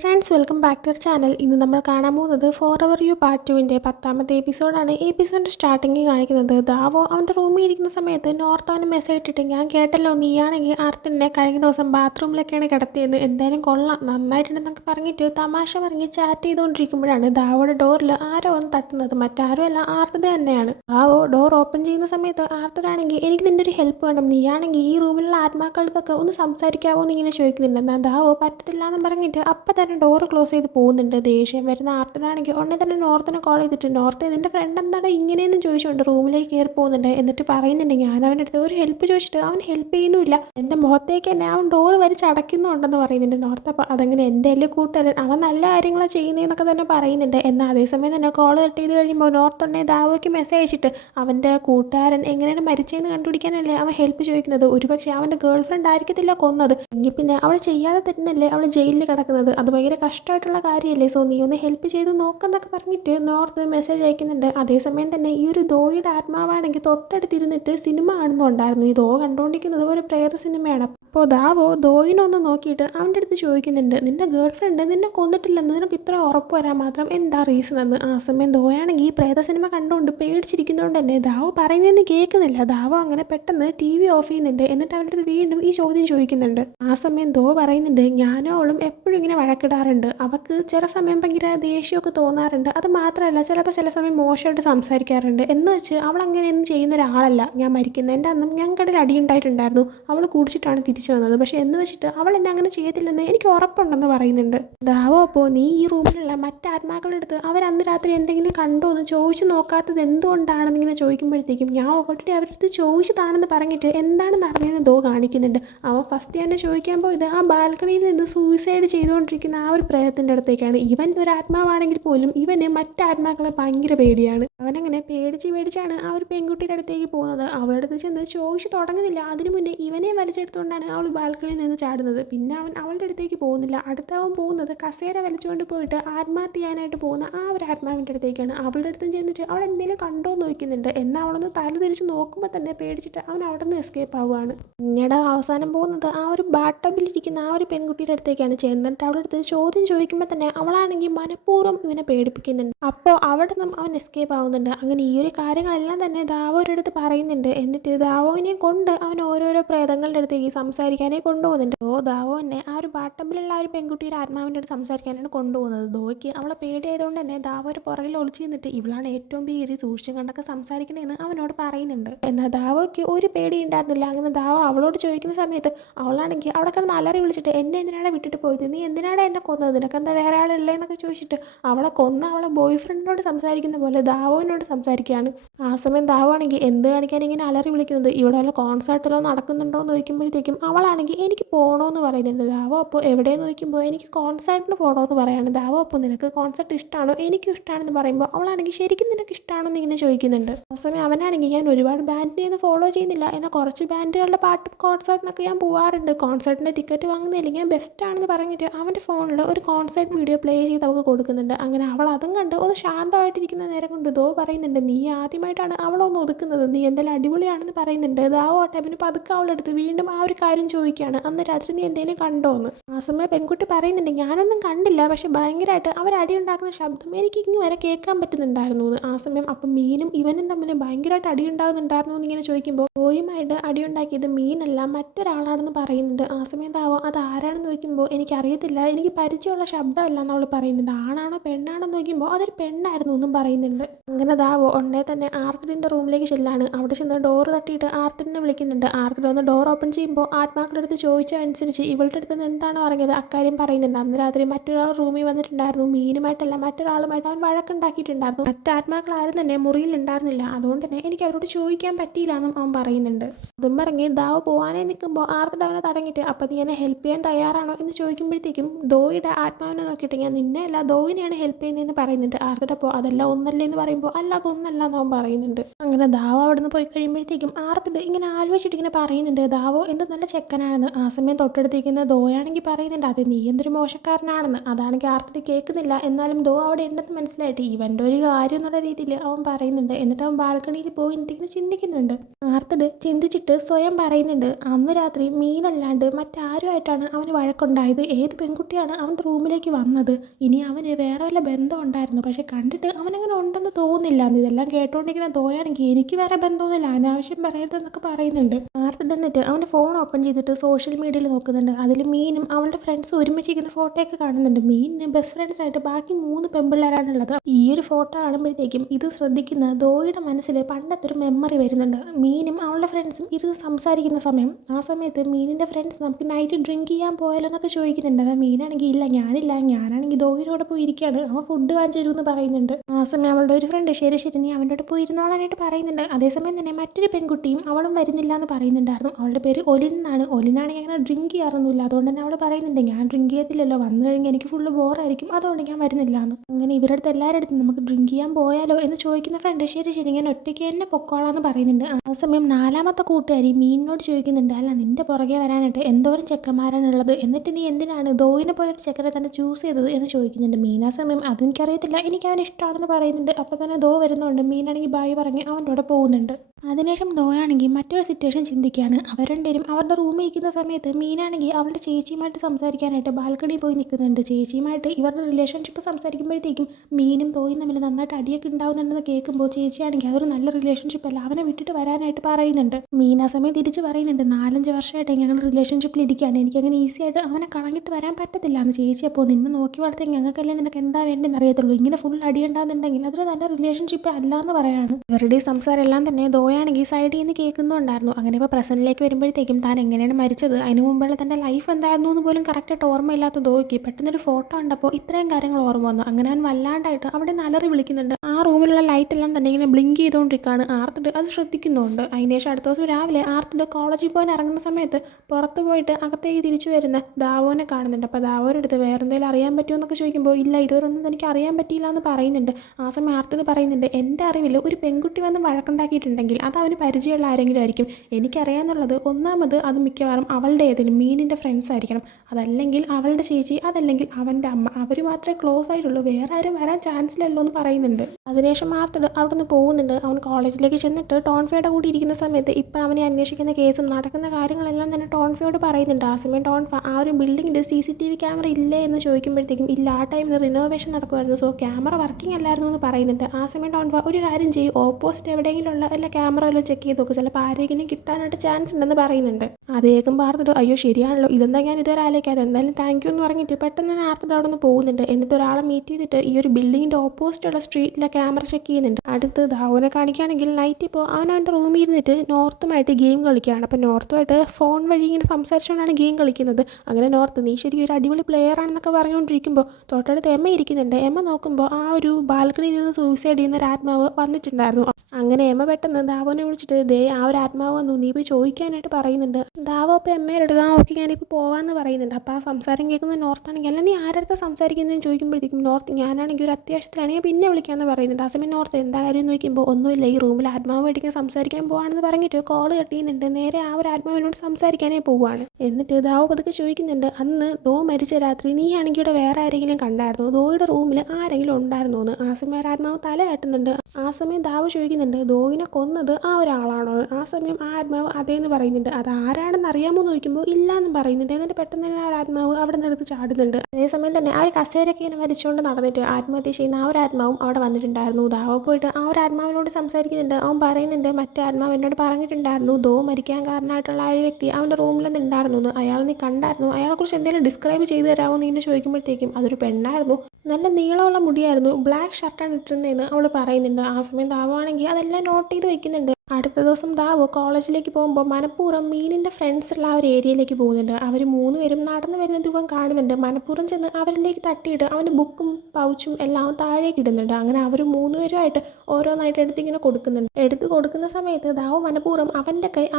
Friends welcome back to our channel. ഇന്ന് നമ്മൾ കാണാൻ പോകുന്നത് ഫോർ എവർ യു പാർട്ട് 2-ൻ്റെ 10ാമത്തെ എപ്പിസോഡാണ്. ഈ എപ്പിസോഡിൻ്റെ സ്റ്റാർട്ടിങ്ങിൽ കാണിക്കുന്നത് ദാവോ അവൻ്റെ റൂമിൽ ഇരിക്കുന്ന സമയത്ത് നോർത്ത് അവന് മെസ്സേജ് ഇട്ടിട്ട്, ഞാൻ കേട്ടല്ലോ നീയാണെങ്കിൽ ആർത്തിനെ കഴിഞ്ഞ ദിവസം ബാത്റൂമിലൊക്കെയാണ് കിടത്തിയത്, എന്തായാലും കൊള്ളാം നന്നായിട്ടുണ്ടെന്നൊക്കെ പറഞ്ഞിട്ട് തമാശ പറഞ്ഞ് ചാറ്റ് ചെയ്തുകൊണ്ടിരിക്കുമ്പോഴാണ് ദാവോയുടെ ഡോറിൽ ആരോ ഒന്ന് തട്ടുന്നത്. മറ്റാരും അല്ല, ആർത്തിടെ തന്നെയാണ്. ദാവോ ഡോർ ഓപ്പൺ ചെയ്യുന്ന സമയത്ത് ആർത്തിടാണെങ്കിൽ എനിക്ക് നിൻ്റെ ഒരു ഹെൽപ്പ് വേണം, നീയാണെങ്കിൽ ഈ റൂമിലുള്ള ആത്മാക്കളത്തൊക്കെ ഒന്ന് സംസാരിക്കാവോ എന്നിങ്ങനെ ചോദിക്കുന്നുണ്ട്. എന്നാൽ ദാവോ പറ്റത്തില്ല എന്ന് പറഞ്ഞിട്ട് അപ്പം തന്നെ ഡോറ് ക്ലോസ് ചെയ്ത് പോകുന്നുണ്ട്. ദേഷ്യം വരുന്ന ആർത്തനാണെങ്കിൽ ഉടനെ തന്നെ നോർത്തിനെ കോൾ ചെയ്തിട്ട്, നോർത്ത് ഇതിൻ്റെ ഫ്രണ്ട് എന്താണ് ഇങ്ങനെയെന്ന് ചോദിച്ചുകൊണ്ട് റൂമിലേക്ക് കയറി പോകുന്നുണ്ട്. എന്നിട്ട് പറയുന്നുണ്ട്, ഞാൻ അവൻ്റെ അടുത്ത് ഒരു ഹെൽപ്പ് ചോദിച്ചിട്ട് അവൻ ഹെൽപ്പ് ചെയ്യുന്നുമില്ല, എൻ്റെ മുഖത്തേക്ക് തന്നെ അവൻ ഡോറ് അടയ്ക്കുന്നുണ്ടെന്ന് പറയുന്നുണ്ട്. നോർത്ത് അപ്പോൾ അതങ്ങനെ എൻ്റെ എല്ലാ കൂട്ടുകാരൻ അവൻ നല്ല കാര്യങ്ങളാണ് ചെയ്യുന്നതെന്നൊക്കെ തന്നെ പറയുന്നുണ്ട്. എന്നാൽ അതേസമയം തന്നെ കോൾ കട്ട് ചെയ്ത് കഴിയുമ്പോൾ നോർത്ത് ഉടനെ ദാവോയ്ക്ക് മെസ്സേജ് അയച്ചിട്ട് അവൻ്റെ കൂട്ടുകാരൻ എങ്ങനെയാണ് മരിച്ചതെന്ന് കണ്ടുപിടിക്കാനല്ലേ അവൻ ഹെൽപ്പ് ചോദിക്കുന്നത്. ഒരുപക്ഷെ അവൻ്റെ ഗേൾ ഫ്രണ്ട് ആയിരിക്കത്തില്ല കൊന്നത്, എങ്കിൽ പിന്നെ അവൾ ചെയ്യാതെ തെറ്റിനല്ലേ അവൾ ജയിലിൽ കിടക്കുന്നത്, അത് ഭയങ്കര കഷ്ടമായിട്ടുള്ള കാര്യമല്ലേ, സോ നീ ഒന്ന് ഹെൽപ്പ് ചെയ്ത് നോക്കെന്നൊക്കെ പറഞ്ഞിട്ട് നോർത്ത് മെസ്സേജ് അയക്കുന്നുണ്ട്. അതേസമയം തന്നെ ഈ ഒരു ദോയുടെ ആത്മാവാണെങ്കിൽ തൊട്ടടുത്തിരുന്നിട്ട് സിനിമ കാണുന്നുണ്ടായിരുന്നു. ഈ ദോ കണ്ടുകൊണ്ടിരിക്കുന്നത് ഒരു പ്രേത സിനിമയാണ്. അപ്പോൾ ദാവോ ദോയിനൊന്ന് നോക്കിയിട്ട് അവൻ്റെ അടുത്ത് ചോദിക്കുന്നുണ്ട്, നിൻ്റെ ഗേൾ ഫ്രണ്ട് നിന്നെ കൊന്നിട്ടില്ലെന്ന് നിനക്ക് ഇത്ര ഉറപ്പ് വരാൻ മാത്രം എന്താ റീസൺ എന്ന്. ആ സമയം ദോയാണെങ്കിൽ ഈ പ്രേത സിനിമ കണ്ടുകൊണ്ട് പേടിച്ചിരിക്കുന്നതുകൊണ്ട് തന്നെ ദാവോ പറയുന്നതെന്ന് കേൾക്കുന്നില്ല. ദാവോ അങ്ങനെ പെട്ടെന്ന് TV ഓഫ് ചെയ്യുന്നുണ്ട്. എന്നിട്ട് അവൻ്റെ അടുത്ത് വീണ്ടും ഈ ചോദ്യം ചോദിക്കുന്നുണ്ട്. ആ സമയം ദോ പറയുന്നുണ്ട്, ഞാനും അവളും എപ്പോഴും ഇങ്ങനെ വഴക്കിടാറുണ്ട്, അവൾക്ക് ചില സമയം ഭയങ്കര ദേഷ്യമൊക്കെ തോന്നാറുണ്ട്, അത് മാത്രമല്ല ചിലപ്പോൾ ചില സമയം മോശമായിട്ട് സംസാരിക്കാറുണ്ട്, എന്ന് വെച്ച് അവൾ അങ്ങനെയൊന്നും ചെയ്യുന്ന ഒരാളല്ല. ഞാൻ മരിക്കുന്നതിൻ്റെ അന്നും ഞങ്ങൾക്കിടയിൽ അടിയുണ്ടായിട്ടുണ്ടായിരുന്നു, അവൾ കുടിച്ചിട്ടാണ് തിരിച്ചു വന്നത്, പക്ഷേ എന്ന് വെച്ചിട്ട് അവൾ എന്നെ അങ്ങനെ ചെയ്യത്തില്ലെന്ന് എനിക്ക് ഉറപ്പുണ്ടെന്ന് പറയുന്നുണ്ട്. ദാവോ അപ്പോൾ നീ ഈ റൂമിലുള്ള മറ്റാത്മാക്കളുടെ അടുത്ത് അവരന്ന് രാത്രി എന്തെങ്കിലും കണ്ടോ എന്ന് ചോദിച്ചു നോക്കാത്തത് എന്തുകൊണ്ടാണെന്ന് ഇങ്ങനെ ചോദിക്കുമ്പോഴത്തേക്കും, ഞാൻ ഓൾറെഡി അവരുടെ അടുത്ത് ചോദിച്ചതാണെന്ന് പറഞ്ഞിട്ട് എന്താണ് നടന്നതെന്ന് ദോ കാണിക്കുന്നുണ്ട്. അവൻ ഫസ്റ്റ് തന്നെ ചോദിക്കാൻ പോയത് ആ ബാൽക്കണിയിൽ നിന്ന് സൂയിസൈഡ് ചെയ്തുകൊണ്ടിരിക്കുന്ന ആ ഒരു പ്രേതത്തിൻ്റെ അടുത്തേക്കാണ്. ഇവൻ ഒരു ആത്മാവാണെങ്കിൽ പോലും ഇവന് മറ്റാത്മാക്കളെ ഭയങ്കര പേടിയാണ്. അവനങ്ങനെ പേടിച്ചാണ് ആ ഒരു പെൺകുട്ടിയുടെ അടുത്തേക്ക് പോകുന്നത്. അവളുടെ അടുത്ത് ചെന്ന് ചോദിച്ചു തുടങ്ങുന്നില്ല, അതിനു മുന്നേ ഇവനെ വലിച്ചെടുത്തുകൊണ്ടാണ് അവൾ ബാൽക്കണിയിൽ നിന്ന് ചാടുന്നത്. പിന്നെ അവൻ അവളുടെ അടുത്തേക്ക് പോകുന്നില്ല, അടുത്തവൻ പോകുന്നത് കസേര വലിച്ചുകൊണ്ട് പോയിട്ട് ആത്മഹത്യ ചെയ്യാനായിട്ട് പോകുന്ന ആ ഒരു ആത്മാവിൻ്റെ അടുത്തേക്കാണ്. അവളുടെ അടുത്ത് ചെന്നിട്ട് അവൾ എന്തെങ്കിലും കണ്ടോ എന്ന് നോക്കുന്നുണ്ട്. എന്നാൽ അവളൊന്ന് തല തിരിച്ച് നോക്കുമ്പോൾ തന്നെ പേടിച്ചിട്ട് അവൻ അവിടെ നിന്ന് എസ്കേപ്പ് ആവുകയാണ്. പിന്നീട് അവസാനം പോകുന്നത് ആ ഒരു ബാട്ടബിലിരിക്കുന്ന ആ ഒരു പെൺകുട്ടിയുടെ അടുത്തേക്കാണ്. ചെന്നിട്ട് അവളുടെ അടുത്ത് ചോദ്യം ചോദിക്കുമ്പോൾ തന്നെ അവളാണെങ്കിൽ മനഃപൂർവ്വം ഇവനെ പേടിപ്പിക്കുന്നുണ്ട്. അപ്പോൾ അവിടെ നിന്നും അവൻ എസ്കേപ്പ് ആവുന്നുണ്ട്. അങ്ങനെ ഈ ഒരു കാര്യങ്ങളെല്ലാം തന്നെ ദാവോയുടെ അടുത്ത് പറയുന്നുണ്ട്. എന്നിട്ട് ദാവോവിനെ കൊണ്ട് അവൻ ഓരോരോ പ്രേതങ്ങളുടെ അടുത്തേക്ക് സംസാരിക്കാനേ കൊണ്ടുപോകുന്നുണ്ട്. ദാവോ തന്നെ ആ ഒരു ബാട്ടബിലുള്ള ആ ഒരു പെൺകുട്ടിയുടെ ആത്മാവിൻ്റെ അടുത്ത് സംസാരിക്കാനാണ് കൊണ്ടുപോകുന്നത്. ദോയ്ക്ക് അവളെ പേടിയായതുകൊണ്ട് തന്നെ ദാവോ ഒരു പുറകിൽ ഒളിച്ചു നിന്നിട്ട് ഇവളാണ് ഏറ്റവും പേര് സൂക്ഷിച്ചും കണ്ടൊക്കെ സംസാരിക്കണേന്ന് അവനോട് പറയുന്നുണ്ട്. എന്നാൽ ദാവോയ്ക്ക് ഒരു പേടി ഉണ്ടായിരുന്നില്ല. അങ്ങനെ ദാവോ അവളോട് ചോദിക്കുന്ന സമയത്ത് അവളാണെങ്കിൽ അവിടെ കിടന്ന് അലറി വിളിച്ചിട്ട്, എന്നെ എന്തിനാണ് വിട്ടിട്ട് പോയത്, നീ എന്തിനാണ് എന്നെ കൊന്നത്, നിനക്കെന്താ വേറെ ആളുള്ളതെന്നൊക്കെ ചോദിച്ചിട്ട് അവളെ കൊന്ന അവളെ ബോയ് ഫ്രണ്ടിനോട് സംസാരിക്കുന്ന പോലെ ദാവോനോട് സംസാരിക്കുകയാണ്. ആ സമയം ദാവോ ആണെങ്കിൽ എന്ത് കാണിക്കാൻ ഇങ്ങനെ അലറി വിളിക്കുന്നത്, ഇവിടെ വല്ല കോൺസേർട്ടിലോ നടക്കുന്നുണ്ടോ എന്ന് ചോദിക്കുമ്പോഴത്തേക്കും അവളാണെങ്കിൽ എനിക്ക് പോകണമെന്ന് പറയുന്നുണ്ട്. ദാവോ അപ്പോൾ എവിടെയെന്ന് ചോദിക്കുമ്പോൾ എനിക്ക് കോൺസേർട്ടിന് പോകണമെന്ന് പറയാണ്. ദാവോ അപ്പോൾ നിനക്ക് കോൺസേർട്ട് ഇഷ്ടമാണോ, എനിക്കും ഇഷ്ടമാണെന്ന് പറയുമ്പോൾ അവളാണെങ്കിൽ ശരിക്കും നിനക്ക് ഇഷ്ടമാണോ എന്ന് ഇങ്ങനെ ചോദിക്കുന്നുണ്ട്. ആ സമയം അവനാണെങ്കിൽ ഞാൻ ഒരുപാട് ബാൻഡിനെ ഫോളോ ചെയ്യുന്നില്ല, എന്നാൽ കുറച്ച് ബാൻഡുകളുടെ പാട്ട് കോൺസേർട്ടിനൊക്കെ ഞാൻ പോകാറുണ്ട്, കോൺസേർട്ടിൻ്റെ ടിക്കറ്റ് വാങ്ങുന്നില്ലെങ്കിൽ ഞാൻ ബെസ്റ്റാണെന്ന് പറഞ്ഞിട്ട് അവൻ്റെ ഫോണിൽ ഒരു കോൺസേർട്ട് വീഡിയോ പ്ലേ ചെയ്ത് അവൾക്ക് കൊടുക്കുന്നുണ്ട്. അങ്ങനെ അവൾ അതും കണ്ട് ഒന്ന് ശാന്തമായിട്ടിരിക്കുന്ന നേരം കൊണ്ട് ദോ പറയുന്നുണ്ട്, നീ ആദ്യമായിട്ടാണ് അവളൊന്ന് ഒതുക്കുന്നത്, നീ എന്തായാലും അടിപൊളിയാണെന്ന് പറയുന്നുണ്ട്. ദാവോട്ടെ അവന് പതുക്കെ അവളെടുത്ത് വീണ്ടും ആ ഒരു കാര്യം ചോദിക്കുകയാണ്, അന്ന് രാത്രി നീ എന്തെങ്കിലും കണ്ടോ എന്ന്. ആ സമയം പെൺകുട്ടി പറയുന്നുണ്ട്, ഞാനൊന്നും കണ്ടില്ല, പക്ഷെ ഭയങ്കരമായിട്ട് അവരടി ഉണ്ടാക്കുന്ന ശബ്ദം എനിക്ക് ഇങ്ങ് വരെ കേൾക്കാൻ പറ്റുന്നുണ്ടായിരുന്നു എന്ന്. ആ സമയം അപ്പം മീനും ഇവനും തമ്മിൽ ഭയങ്കരമായിട്ട് അടി ഉണ്ടാകുന്നുണ്ടായിരുന്നു എന്നിങ്ങനെ ചോദിക്കുമ്പോൾ ദോയുമായിട്ട് അടിയുണ്ടാക്കിയത് മീനല്ല മറ്റൊരാളാണെന്ന് പറയുന്നുണ്ട്. ആ സമയം ദാവോ അത് ആരാണെന്ന് ചോദിക്കുമ്പോൾ എനിക്കറിയത്തില്ല, എനിക്ക് പരിചയമുള്ള ശബ്ദമല്ല എന്ന് അവൾ പറയുന്നുണ്ട്. ആണാണോ പെണ്ണാണോ എന്ന് ചോദിക്കുമ്പോൾ അതൊരു പെണ്ണായിരുന്നു എന്നും പറയുന്നുണ്ട്. അങ്ങനെ ദാവോ ഉടനെ തന്നെ ആർത്തിൻ്റെ റൂമിലേക്ക് ചെല്ലാണ്. അവിടെ ചെന്ന് ഡോറ് തട്ടിയിട്ട് ആർത്തിനെ വിളിക്കുന്നുണ്ട്. ആർത്തി ഒന്ന് ഡോർ ഓപ്പൺ ചെയ്യുമ്പോൾ ആത്മാക്കളുടെ അടുത്ത് ചോദിച്ച അനുസരിച്ച് ഇവളുടെ അടുത്ത് നിന്ന് എന്താണോ അറിഞ്ഞത് അക്കാര്യം പറയുന്നുണ്ട്. അന്ന് രാത്രി മറ്റൊരാൾ റൂമിൽ വന്നിട്ടുണ്ടായിരുന്നു, മീനുമായിട്ടല്ല മറ്റൊരാളുമായിട്ട് അവൻ വഴക്കുണ്ടാക്കിയിട്ടുണ്ടായിരുന്നു, മറ്റാത്മാക്കൾ ആരും തന്നെ മുറിയിൽ ഉണ്ടായിരുന്നില്ല, അതുകൊണ്ട് തന്നെ എനിക്ക് അവരോട് ചോദിക്കാൻ പറ്റിയില്ല എന്നും അവൻ പറയുന്നുണ്ട്. അതും പറഞ്ഞ് ദാവ് പോകാനേ നിൽക്കുമ്പോൾ ആർത്തിട്ട് അവനെ തടങ്ങിയിട്ട്, അപ്പം നീ എന്നെ ഹെൽപ്പ് ചെയ്യാൻ തയ്യാറാണോ എന്ന് ചോദിക്കുമ്പോഴത്തേക്കും ദോയുടെ ആത്മാവിനെ നോക്കിയിട്ട് ഞാൻ നിന്നെ അല്ല ദോയിനെയാണ് ഹെൽപ്പ് ചെയ്യുന്നതെന്ന് പറയുന്നുണ്ട്. ആർത്തിട്ട് അപ്പോൾ അതല്ല ഒന്നല്ലേ എന്ന് പറയുമ്പോൾ അല്ല അതൊന്നല്ല എന്ന് അവൻ പറയുന്നുണ്ട്. അങ്ങനെ ദാവോ അവിടെ നിന്ന് പോയി കഴിയുമ്പോഴത്തേക്കും ആർത്തിട്ട് ഇങ്ങനെ ആലോചിച്ചിട്ട് ഇങ്ങനെ പറയുന്നുണ്ട്, ദാവോ എന്ത് നല്ല ചെക്കനാണെന്ന്. ആ സമയം തൊട്ടടുത്തിരിക്കുന്ന ദോയാണെങ്കിൽ പറയുന്നുണ്ട്, അത് നീ എന്തൊരു മോശക്കാരനാണെന്ന്. അതാണെങ്കിൽ ആർത്തിട്ട് കേൾക്കുന്നില്ല, എന്നാലും ദോ അവിടെ ഉണ്ടെന്ന് മനസ്സിലായിട്ട് ഇവൻ്റെ ഒരു കാര്യം എന്നുള്ള രീതിയിൽ അവൻ പറയുന്നുണ്ട്. എന്നിട്ട് അവൻ ബാൽക്കണിയിൽ പോയി ഇങ്ങനെ ചിന്തിക്കുന്നുണ്ട്. ആർത്തിട്ട് ചിന്തിച്ചിട്ട് സ്വയം പറയുന്നുണ്ട്, അന്ന് രാത്രി മീനല്ലാണ്ട് മറ്റാരുമായിട്ടാണ് അവന് വഴക്കുണ്ടായത്, ഏത് പെൺകുട്ടിയാണ് കൂട്ടിയാണ് അവൻ്റെ റൂമിലേക്ക് വന്നത്. ഇനി അവന് വേറെ വല്ല ബന്ധം ഉണ്ടായിരുന്നു, പക്ഷെ കണ്ടിട്ട് അവനങ്ങനെ ഉണ്ടെന്ന് തോന്നുന്നില്ല. ഇതെല്ലാം കേട്ടോണ്ടിരിക്കുന്ന ദോയാണെങ്കിൽ എനിക്ക് വേറെ ബന്ധമൊന്നുമില്ല, അനാവശ്യം പറയരുതെന്നൊക്കെ പറയുന്നുണ്ട്. ആർത്തിട്ട് എന്നിട്ട് അവൻ്റെ ഫോൺ ഓപ്പൺ ചെയ്തിട്ട് സോഷ്യൽ മീഡിയയിൽ നോക്കുന്നുണ്ട്. അതിൽ മീനും അവളുടെ ഫ്രണ്ട്സും ഒരുമിച്ചിരിക്കുന്ന ഫോട്ടോയൊക്കെ കാണുന്നുണ്ട്. മീനിന് ബെസ്റ്റ് ഫ്രണ്ട്സ് ആയിട്ട് ബാക്കി 3 പെൺപിള്ളേരാണുള്ളത്. ഈ ഒരു ഫോട്ടോ കാണുമ്പോഴത്തേക്കും ഇത് ശ്രദ്ധിക്കുന്ന ദോയുടെ മനസ്സിൽ പണ്ടത്തെ ഒരു മെമ്മറി വരുന്നുണ്ട്. മീനും അവളുടെ ഫ്രണ്ട്സും ഇരുന്ന് സംസാരിക്കുന്ന സമയം, ആ സമയത്ത് മീനിൻ്റെ ഫ്രണ്ട്സ് നമുക്ക് നൈറ്റ് ഡ്രിങ്ക് ചെയ്യാൻ പോയാലോ എന്നൊക്കെ ചോദിക്കുന്നുണ്ട്. അതാ മീനാണെങ്കിൽ ഇല്ല ഞാനില്ല, ഞാനാണെങ്കിൽ ദോയുടെ കൂടെ പോയി ഇരിക്കുകയാണ്, അവൻ ഫുഡ് വാങ്ങിച്ചു തരുമെന്ന് പറയുന്നുണ്ട്. ആ സമയം അവളുടെ ഒരു ഫ്രണ്ട് ശരി ശരി നീ അവൻ്റെ കൂടെ പോയി ഇരുന്നോളാനായിട്ട് പറയുന്നുണ്ട്. അതേസമയം തന്നെ മറ്റൊരു പെൺകുട്ടിയും അവളും വരുന്നില്ല എന്ന് പറയുന്നുണ്ടായിരുന്നു. അവളുടെ പേര് ഒലിൻ എന്നാണ്. ഒലിനാണെങ്കിൽ അങ്ങനെ ഡ്രിങ്ക് ചെയ്യാറൊന്നുമില്ല, അതുകൊണ്ട് തന്നെ അവൾ പറയുന്നുണ്ട് ഞാൻ ഡ്രിങ്ക് ചെയ്യത്തില്ലല്ലോ, വന്നു കഴിഞ്ഞാൽ എനിക്ക് ഫുള്ള് ബോറായിരിക്കും, അതുകൊണ്ട് ഞാൻ വരുന്നില്ല എന്ന്. അങ്ങനെ ഇവരുടെ അടുത്ത് എല്ലാവരുടെ അടുത്തും നമുക്ക് ഡ്രിങ്ക് ചെയ്യാൻ പോയാലോ എന്ന് ചോദിക്കുന്ന ഫ്രണ്ട് ശരി ശരി ഞാൻ ഒറ്റയ്ക്ക് തന്നെ പൊക്കോളാന്ന് പറയുന്നുണ്ട്. ആ സമയം 4ാമത്തെ കൂട്ടുകാരി മീനിനോട് ചോദിക്കുന്നുണ്ട്, അല്ല നിന്റെ പുറകെ വരാനായിട്ട് എന്തോരം ചെക്കന്മാരാണുള്ളത്, എന്നിട്ട് നീ എന്തിനാണ് ദോയിനെ പോലൊരു ചെക്കനെ തന്നെ ചൂസ് ചെയ്തത് എന്ന് ചോദിക്കുന്നുണ്ട്. മീൻ ആ സമയം അതെനിക്കറിയത്തില്ല, എനിക്ക് അവൻ ഇഷ്ടമാണെന്ന് പറയുന്നുണ്ട്. അപ്പോൾ തന്നെ ദോ വരുന്നുണ്ട്. മീനാണെങ്കിൽ ബായി പറഞ്ഞ് അവൻ്റെ കൂടെ പോകുന്നുണ്ട്. അതിനുശേഷം ദോയാണെങ്കിൽ മറ്റൊരു സിറ്റുവേഷൻ ചിന്തിക്കുകയാണ്. അവർ രണ്ടുപേരും അവരുടെ റൂമിൽ ഇരിക്കുന്ന സമയത്ത് മീനാണെങ്കിൽ അവളുടെ ചേച്ചിയുമായിട്ട് സംസാരിക്കാനായിട്ട് ബാൽക്കണിയിൽ പോയി നിൽക്കുന്നുണ്ട്. ചേച്ചിയുമായിട്ട് ഇവരുടെ റിലേഷൻഷിപ്പ് സംസാരിക്കുമ്പോഴത്തേക്കും മീനും ദോയും തമ്മിൽ നന്നായിട്ട് അടിയൊക്കെ ഉണ്ടാവുന്നുണ്ടെന്ന് കേൾക്കുമ്പോൾ ചേച്ചിയാണെങ്കിൽ അതൊരു നല്ല റിലേഷൻഷിപ്പ് അല്ല, അവനെ വിട്ടിട്ട് വരാനായിട്ട് പറയുന്നുണ്ട്. മീൻ ആ സമയം തിരിച്ച് പറയുന്നുണ്ട് 4-5 വർഷമായിട്ട് ഞങ്ങൾ റിലേഷൻഷിപ്പിൽ ഇരിക്കുകയാണ്, എനിക്കങ്ങനെ ഈസി ആയിട്ട് അവനെ കളഞ്ഞിട്ട് വരാൻ പറ്റത്തില്ല എന്ന്. ചേച്ചി അപ്പോൾ നിന്നെ നോക്കി വളർത്തി ഞങ്ങൾക്കല്ലേ നിനക്ക് എന്താ വേണ്ടെന്ന് അറിയത്തുള്ളൂ, ഇങ്ങനെ ഫുൾ അടിയുണ്ടാകുന്നുണ്ടെങ്കിൽ അതൊരു നല്ല റിലേഷൻഷിപ്പ് അല്ല എന്ന് പറയാണ്. ഇവരുടെ സംസാരം എല്ലാം തന്നെ ദോയാണെങ്കിൽ സൈഡിൽ നിന്ന് കേൾക്കുന്നുണ്ടായിരുന്നു. അങ്ങനെ ഇപ്പോൾ പ്രസന്റിലേക്ക് വരുമ്പോഴത്തേക്കും താൻ എങ്ങനെയാണ് മരിച്ചത്, അതിന് മുമ്പുള്ള തൻ്റെ ലൈഫ് എന്തായിരുന്നു എന്ന് പോലും കറക്റ്റായിട്ട് ഓർമ്മയില്ലാത്ത ദോയ്ക്ക് പെട്ടെന്നൊരു ഫോട്ടോ കണ്ടപ്പോൾ ഇത്രയും കാര്യങ്ങൾ ഓർമ്മ വന്നു. അങ്ങനെ അവൻ വല്ലാണ്ടായിട്ട് അവിടെ നിന്ന് അലറി വിളിക്കുന്നുണ്ട്. ആ റൂമിലുള്ള ലൈറ്റ് എല്ലാം തന്നെ ഇങ്ങനെ ബ്ലിങ്ക് ചെയ്തുകൊണ്ടിരിക്കുകയാണ്. ആർത്തിട്ട് അത് ശ്രദ്ധിക്കുന്നുണ്ട്. അതിനുശേഷം അടുത്ത ദിവസം രാവിലെ ആർത്തിട്ട് കോളേജിൽ പോകാൻ ഇറങ്ങുന്ന സമയത്ത് പുറത്ത് പോയിട്ട് അകത്തേക്ക് തിരിച്ചു വരുന്ന ദാവോനെ കാണുന്നുണ്ട്. അപ്പോൾ ദാവോൻ്റെ അടുത്ത് വേറെ എന്തെങ്കിലും അറിയാൻ പറ്റുമോ എന്നൊക്കെ ചോദിക്കുമ്പോൾ ഇല്ല ഇതുവരൊന്നും എനിക്ക് അറിയാൻ പറ്റിയില്ല എന്ന് പറയുന്നുണ്ട്. ആ സമയം ആർത്തിട്ട് പറയുന്നുണ്ട് എൻ്റെ അറിവിൽ ഒരു പെൺകുട്ടി വന്ന് വഴക്കുണ്ടാക്കിയിട്ടുണ്ടെങ്കിൽ അത് അവന് പരിചയമുള്ള ആരെങ്കിലും ആയിരിക്കും. എനിക്കറിയാമെന്നുള്ളത് ഒന്നാമത് അത് മിക്കവാറും അവളുടെ ഏതെങ്കിലും മീനിൻ്റെ ഫ്രണ്ട്സ് ആയിരിക്കണം, അതല്ലെങ്കിൽ അവളുടെ ചേച്ചി, അതല്ലെങ്കിൽ അവൻ്റെ അമ്മ, അവർ മാത്രമേ ക്ലോസ് ആയിട്ടുള്ളൂ, വേറെ ആരും വരാൻ ചാൻസ് ഇല്ലല്ലോ എന്ന് പറയുന്നുണ്ട്. അതിനുശേഷം മാർത്തിട്ട് അവിടെ നിന്ന് പോകുന്നുണ്ട്. അവൻ കോളേജിലേക്ക് ചെന്നിട്ട് ടോൺഫയുടെ കൂടി ഇരിക്കുന്ന സമയത്ത് ഇപ്പം അവനെ അന്വേഷിക്കുന്ന കേസും നടക്കുന്ന കാര്യങ്ങളെല്ലാം തന്നെ ടോൺഫയോട് പറയുന്നുണ്ട്. ആ സമയം ടോൺഫ ആ ഒരു ബിൽഡിങ്ങിൽ CCTV ക്യാമറ ഇല്ലേ എന്ന് ചോദിക്കുമ്പോഴത്തേക്കും ഇല്ല, ആ ടൈമിൽ റിനോവേഷൻ നടക്കുമായിരുന്നു, സോ ക്യാമറ വർക്കിംഗ് അല്ലായിരുന്നു എന്ന് പറയുന്നുണ്ട്. ആ സമയം ടോൺഫ ഒരു കാര്യം ചെയ്യും, ഓപ്പോസിറ്റ് എവിടെയെങ്കിലും ഉള്ള എല്ലാ ക്യാമറ എല്ലാം ചെക്ക് ചെയ്ത് നോക്കും, ചിലപ്പോൾ ആരെങ്കിലും കിട്ടാനായിട്ട് ചാൻസ് ഉണ്ടെന്ന് പറയുന്നുണ്ട്. അത് കേൾക്കുമ്പോൾ ആർത്തിട്ട് അയ്യോ ശരിയാണല്ലോ, ഇതെന്താ ഞാൻ ഇതുവരെ ആലോചിക്കാതെ, എന്തായാലും താങ്ക് യു എന്ന് പറഞ്ഞിട്ട് പെട്ടെന്ന് തന്നെ ആർത്തിട്ട് അവിടെ നിന്ന് പോകുന്നുണ്ട്. എന്നിട്ട് ഒരാളെ മീറ്റ് ചെയ്തിട്ട് ഈ ഒരു ബിൽഡിങ്ങിൻ്റെ ഓപ്പോസിറ്റുള്ള സ്ട്രീറ്റിലെ ക്യാമറ ചെക്ക് ചെയ്യുന്നുണ്ട്. അടുത്ത് ധാവനെ കാണിക്കുകയാണെങ്കിൽ നൈറ്റ് ഇപ്പോൾ അവൻ്റെ റൂമിൽ ഇരുന്നിട്ട് നോർത്തുമായിട്ട് ഗെയിം കളിക്കുകയാണ്. അപ്പോൾ നോർത്തുമായിട്ട് ഫോൺ വഴി ഇങ്ങനെ സംസാരിച്ചുകൊണ്ടാണ് ഗെയിം കളിക്കുന്നത്. അങ്ങനെ നോർത്ത് നീ ശരിക്കും ഒരു അടിപൊളി പ്ലെയർ ആണെന്നൊക്കെ പറഞ്ഞുകൊണ്ടിരിക്കുമ്പോൾ തൊട്ടടുത്ത് എമ്മ ഇരിക്കുന്നുണ്ട്. എമ്മ നോക്കുമ്പോൾ ആ ഒരു ബാൽക്കണിയിൽ നിന്ന് സൂയിസൈഡ് ചെയ്യുന്ന ഒരു ആത്മാവ് വന്നിട്ടുണ്ടായിരുന്നു. അങ്ങനെ എമ്മ പെട്ടെന്ന് ദാവോനെ വിളിച്ചിട്ട് ദേ ആ ഒരു ആത്മാവ് വന്നു, നീ പോയി ചോദിക്കാനായിട്ട് പറയുന്നുണ്ട്. ദാവോ അപ്പോൾ എമ്മയുടെ അടുത്ത് ഓക്കെ ഞാനിപ്പോൾ പോകാമെന്ന് പറയുന്നുണ്ട്. അപ്പോൾ ആ സംസാരം കേൾക്കുന്ന നോർത്താണെങ്കിൽ അല്ല നീ ആരുടെ സംസാരിക്കുന്നതെന്ന് ചോദിക്കുമ്പോഴത്തേക്കും നോർത്ത് ഞാനാണെങ്കിൽ ഒരു അത്യാവശ്യത്തിലാണെങ്കിൽ പിന്നെ വിളിക്കാമെന്ന് പറയുന്നുണ്ട്. ആ സമയം നോർത്ത് എന്താ കാര്യം നോക്കുമ്പോൾ ഒന്നുമില്ല, ഈ റൂമിൽ ആത്മാവായിട്ട് സംസാരിക്കാൻ പോവാണെന്ന് പറഞ്ഞിട്ട് കോൾ കട്ടിയുന്നുണ്ട്. നേരെ ആ ഒരു ആത്മാവിനോട് സംസാരിക്കാനേ പോവുകയാണ്. എന്നിട്ട് ദാവോ പതുക്കെ ചോദിക്കുന്നുണ്ട്, അന്ന് ദോ മരിച്ച രാത്രി നീ ആണെങ്കിൽ ഇവിടെ വേറെ ആരെങ്കിലും കണ്ടായിരുന്നു, ദോയുടെ റൂമിൽ ആരെങ്കിലും ഉണ്ടായിരുന്നു എന്ന്. ആ സമയം ഒരു ആത്മാവ് തലയാട്ടുന്നുണ്ട്. ആ സമയം ദാവോ ചോദിക്കുന്നുണ്ട് ദോയിനെ കൊന്നത് ആ ഒരാളാണോ. ആ സമയം ആ ആത്മാവ് അതേന്ന് പറയുന്നുണ്ട്. അത് ആരാണെന്ന് അറിയാമോ എന്ന് ചോദിക്കുമ്പോൾ ഇല്ല എന്ന് പറയുന്നുണ്ട്. എന്നിട്ട് പെട്ടെന്ന് തന്നെ ആ ഒരു ആത്മാവ് അവിടെ നിന്ന് എടുത്ത് ചാടുന്നുണ്ട്. അതേസമയം തന്നെ ആ ഒരു കസേരയൊക്കെ ഇങ്ങനെ വലിച്ചുകൊണ്ട് നടന്നിട്ട് ആത്മഹത്യ ചെയ്യുന്ന ആ ഒരു ആത്മാവും അവിടെ വന്നിട്ടുണ്ടായിരുന്നു. ദാവോ പോയിട്ട് ആ ഒരു ആത്മാവിനോട് സംസാരിക്കുന്നുണ്ട്. അവൻ പറയുന്നുണ്ട് മറ്റേ ആത്മാവ് എന്നോട് പറഞ്ഞിട്ടുണ്ടായിരുന്നു ദോ മരിക്കാൻ കാരണമായിട്ടുള്ള ആ ഒരു വ്യക്തി അവൻ്റെ റൂമിൽ നിന്ന് ഉണ്ടായിരുന്നു എന്ന്, അയാൾ നീ കണ്ടായിരുന്നു, അയാളെക്കുറിച്ച് എന്തെങ്കിലും ഡിസ്ക്രൈബ് ചെയ്ത് തരാമോ എന്ന് ഇങ്ങനെ ചോദിക്കുമ്പോഴത്തേക്കും അതൊരു പെണ്ണായിരുന്നു, നല്ല നീളമുള്ള മുടിയായിരുന്നു, ബ്ലാക്ക് ഷർട്ടാണ് ഇട്ടിരുന്നതെന്ന് അവൾ പറയുന്നുണ്ട്. ആ സമയം ദാവോ ആണെങ്കിൽ അതെല്ലാം നോട്ട് ചെയ്ത് വെക്കുന്നുണ്ട്. അടുത്ത ദിവസം ദാവോ കോളേജിലേക്ക് പോകുമ്പോൾ മനഃപൂർവ്വം മീനിൻ്റെ ഫ്രണ്ട്സ് ഉള്ള ആ ഒരു ഏരിയയിലേക്ക് പോകുന്നുണ്ട്. അവർ 3 പേരും നടന്നു വരുന്ന ദൂരം കാണുന്നുണ്ട്. മനഃപൂർവ്വം ചെന്ന് അവരിലേക്ക് തട്ടിയിട്ട് അവൻ്റെ ബുക്കും പൗച്ചും എല്ലാം താഴേക്ക് ഇടുന്നുണ്ട്. അങ്ങനെ അവർ 3 പേരുമായിട്ട് ഓരോന്നായിട്ട് എടുത്തിങ്ങനെ കൊടുക്കുന്നുണ്ട്. എടുത്ത് കൊടുക്കുന്ന സമയത്ത് ദാവോ മനഃപൂർവ്വം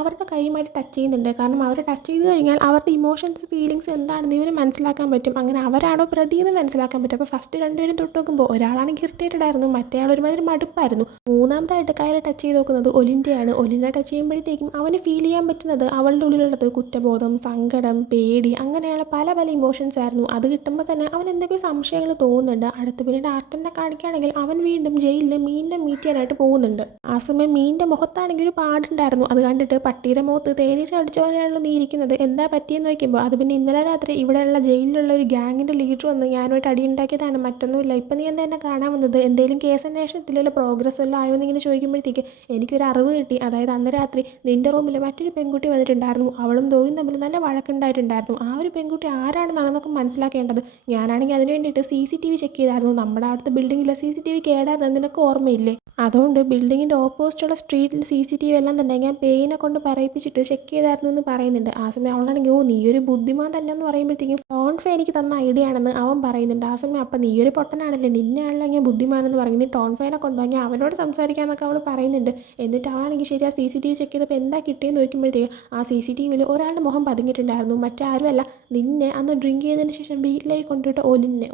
അവരുടെ കൈയുമായിട്ട് ടച്ച് ചെയ്യുന്നുണ്ട്. കാരണം അവർ ടച്ച് ചെയ്ത് കഴിഞ്ഞാൽ അവരുടെ ഇമോഷൻസ് ഫീലിങ്സ് എന്താണെന്ന് ഇവന് മനസ്സിലാക്കാൻ പറ്റും. അങ്ങനെ അവരാണോ പ്രതി എന്ന് മനസ്സിലാക്കാൻ പറ്റും. അപ്പോൾ ഫസ്റ്റ് 2 പേരും തൊട്ട് നോക്കുമ്പോൾ ഒരാളാണെങ്കിൽ ഇറിറ്റേറ്റഡ് ആയിരുന്നു, മറ്റേ ആൾ ഒരുമാതിരി മടുപ്പായിരുന്നു. മൂന്നാമതായിട്ട് കയ്യിൽ ടച്ച് ചെയ്ത് നോക്കുന്നത് ഒലി ഒലിൻ്റെയാണ്. ഒലിനെ ടച്ച് ചെയ്യുമ്പോഴത്തേക്കും അവന് ഫീൽ ചെയ്യാൻ പറ്റുന്നത് അവളുടെ ഉള്ളിലുള്ളത് കുറ്റബോധം, സങ്കടം, പേടി, അങ്ങനെയുള്ള പല പല ഇമോഷൻസ് ആയിരുന്നു. അത് കിട്ടുമ്പോൾ തന്നെ അവൻ എന്തൊക്കെയോ സംശയങ്ങൾ തോന്നുന്നുണ്ട്. അടുത്ത പിന്നീട് ആർട്ടിനെ കാണിക്കുകയാണെങ്കിൽ അവൻ വീണ്ടും ജയിലിൽ മീനിനെ മീറ്റ് ചെയ്യാനായിട്ട് പോകുന്നുണ്ട്. ആ സമയം മീനിൻ്റെ മുഖത്താണെങ്കിൽ ഒരു പാടുണ്ടായിരുന്നു. അത് കണ്ടിട്ട് പട്ടിയുടെ മുഖത്ത് തേനീച്ച അടിച്ച പോലെയാണല്ലോ നീ ഇരിക്കുന്നത്, എന്താ പറ്റിയെന്ന് നോക്കുമ്പോൾ അത് പിന്നെ ഇന്നലെ രാത്രി ഇവിടെയുള്ള ജയിലിലുള്ള ഒരു ഗ്യാങ്ങിൻ്റെ ലീഡർ വന്ന് ഞാനുമായിട്ട് അടിയുണ്ടാക്കിയതാണ്, മറ്റൊന്നുമില്ല. ഇപ്പം നീ എന്താ എന്നെ കാണാൻ വന്നത്, എന്തെങ്കിലും കേസ് അന്വേഷണത്തിലുള്ള പ്രോഗ്രസ് എല്ലാം ആയോ എന്നിങ്ങനെ ചോദിക്കുമ്പോഴത്തേക്ക് എനിക്കൊരു അറിവ് കിട്ടി. അതായത് അന്ന് രാത്രി നിൻ്റെ റൂമിൽ മറ്റൊരു പെൺകുട്ടി വന്നിട്ടുണ്ടായിരുന്നു. അവളും ധോയും തമ്മിൽ നല്ല വഴക്കുണ്ടായിട്ടുണ്ടായിരുന്നു. ആ ഒരു പെൺകുട്ടി ആരാണെന്നാണെന്നൊക്കെ മനസ്സിലാക്കേണ്ടത്. ഞാനാണെങ്കിൽ അതിന് വേണ്ടിയിട്ട് CCTV ചെക്ക് ചെയ്തായിരുന്നു. നമ്മുടെ അടുത്ത ബിൽഡിങ്ങിലെ CCTV കേടായിരുന്നു, നിനക്ക് ഓർമ്മയില്ലേ? അതുകൊണ്ട് ബിൽഡിങ്ങിൻ്റെ ഓപ്പോസിറ്റുള്ള സ്ട്രീറ്റിൽ CCTV എല്ലാം തന്നെ ഞാൻ പേയിനെ കൊണ്ട് പറയിപ്പിച്ചിട്ട് ചെക്ക് ചെയ്തായിരുന്നു എന്ന് പറയുന്നുണ്ട്. ആ സമയം അവളാണെങ്കിൽ നീ ഒരു ബുദ്ധിമാൻ തന്നെ എന്ന് പറയുമ്പോഴത്തേക്കും ടോൺഫെ എനിക്ക് തന്ന ഐഡിയ ആണെന്ന് അവൻ പറയുന്നുണ്ട്. ആ സമയം അപ്പം നീ ഒരു പൊട്ടനാണല്ലേ, നിന്നെയാണല്ലോ ഞാൻ ബുദ്ധിമാനെന്ന് പറയുന്നത്, ടോൺഫേനെ കൊണ്ടുപോയി അവനോട് സംസാരിക്കാമെന്നൊക്കെ അവൾ പറയുന്നുണ്ട്. എന്നിട്ട് അവളാണെങ്കിൽ ശരി ആ CCTV ചെക്ക് ചെയ്തപ്പോൾ എന്താ കിട്ടിയെന്ന് ചോദിക്കുമ്പോഴത്തേക്ക് ആ CCTVയിൽ ഒരാളുടെ മുഖം പതിഞ്ഞിട്ടുണ്ടായിരുന്നു. മറ്റാരുമല്ല, നിന്നെ അന്ന് ഡ്രിങ്ക് ചെയ്തതിന് ശേഷം വീട്ടിലേക്ക് കൊണ്ടുപോയിട്ട്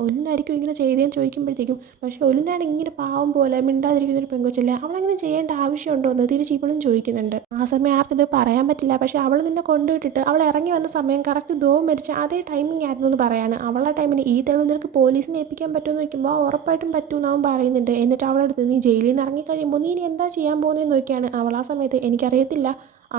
ഒലിനായിരിക്കും ഇങ്ങനെ ചെയ്തതെന്ന് ചോദിക്കുമ്പോഴത്തേക്കും പക്ഷേ ഒലിനാണ് ഇങ്ങനെ പാവം പോലെ മിണ്ടാതിരിക്കുന്ന ഒരു പെങ്കൊച്ചല്ലേ, അവളങ്ങനെ ചെയ്യേണ്ട ആവശ്യമുണ്ടോ എന്ന് തിരിച്ച് ഇവളും ചോദിക്കുന്നുണ്ട്. ആ സമയം ആർക്കിത് പറയാൻ പറ്റില്ല. പക്ഷേ അവൾ നിന്നെ കൊണ്ടുവിട്ടിട്ട് അവൾ ഇറങ്ങി വന്ന സമയം കറക്റ്റ് ധോ മരിച്ച അതേ ടൈമിംഗ് ആയിരുന്നു എന്ന് പറയാണ്. അവളുടെ ടൈമിന് ഈ തെളിവ് നിനക്ക് പോലീസിനെ ഏൽപ്പിക്കാൻ പറ്റുമെന്ന് നോക്കുമ്പോൾ ഉറപ്പായിട്ടും പറ്റുമെന്ന് അവൻ പറയുന്നുണ്ട്. എന്നിട്ട് അവളടുത്ത് നീ ജയിലിൽ നിന്ന് ഇറങ്ങി കഴിയുമ്പോൾ നീ ഇനി എന്താ ചെയ്യാൻ പോകുന്നതെന്ന് നോക്കിയാണ് അവൾ. ആ സമയത്ത് എനിക്കറിയത്തില്ല,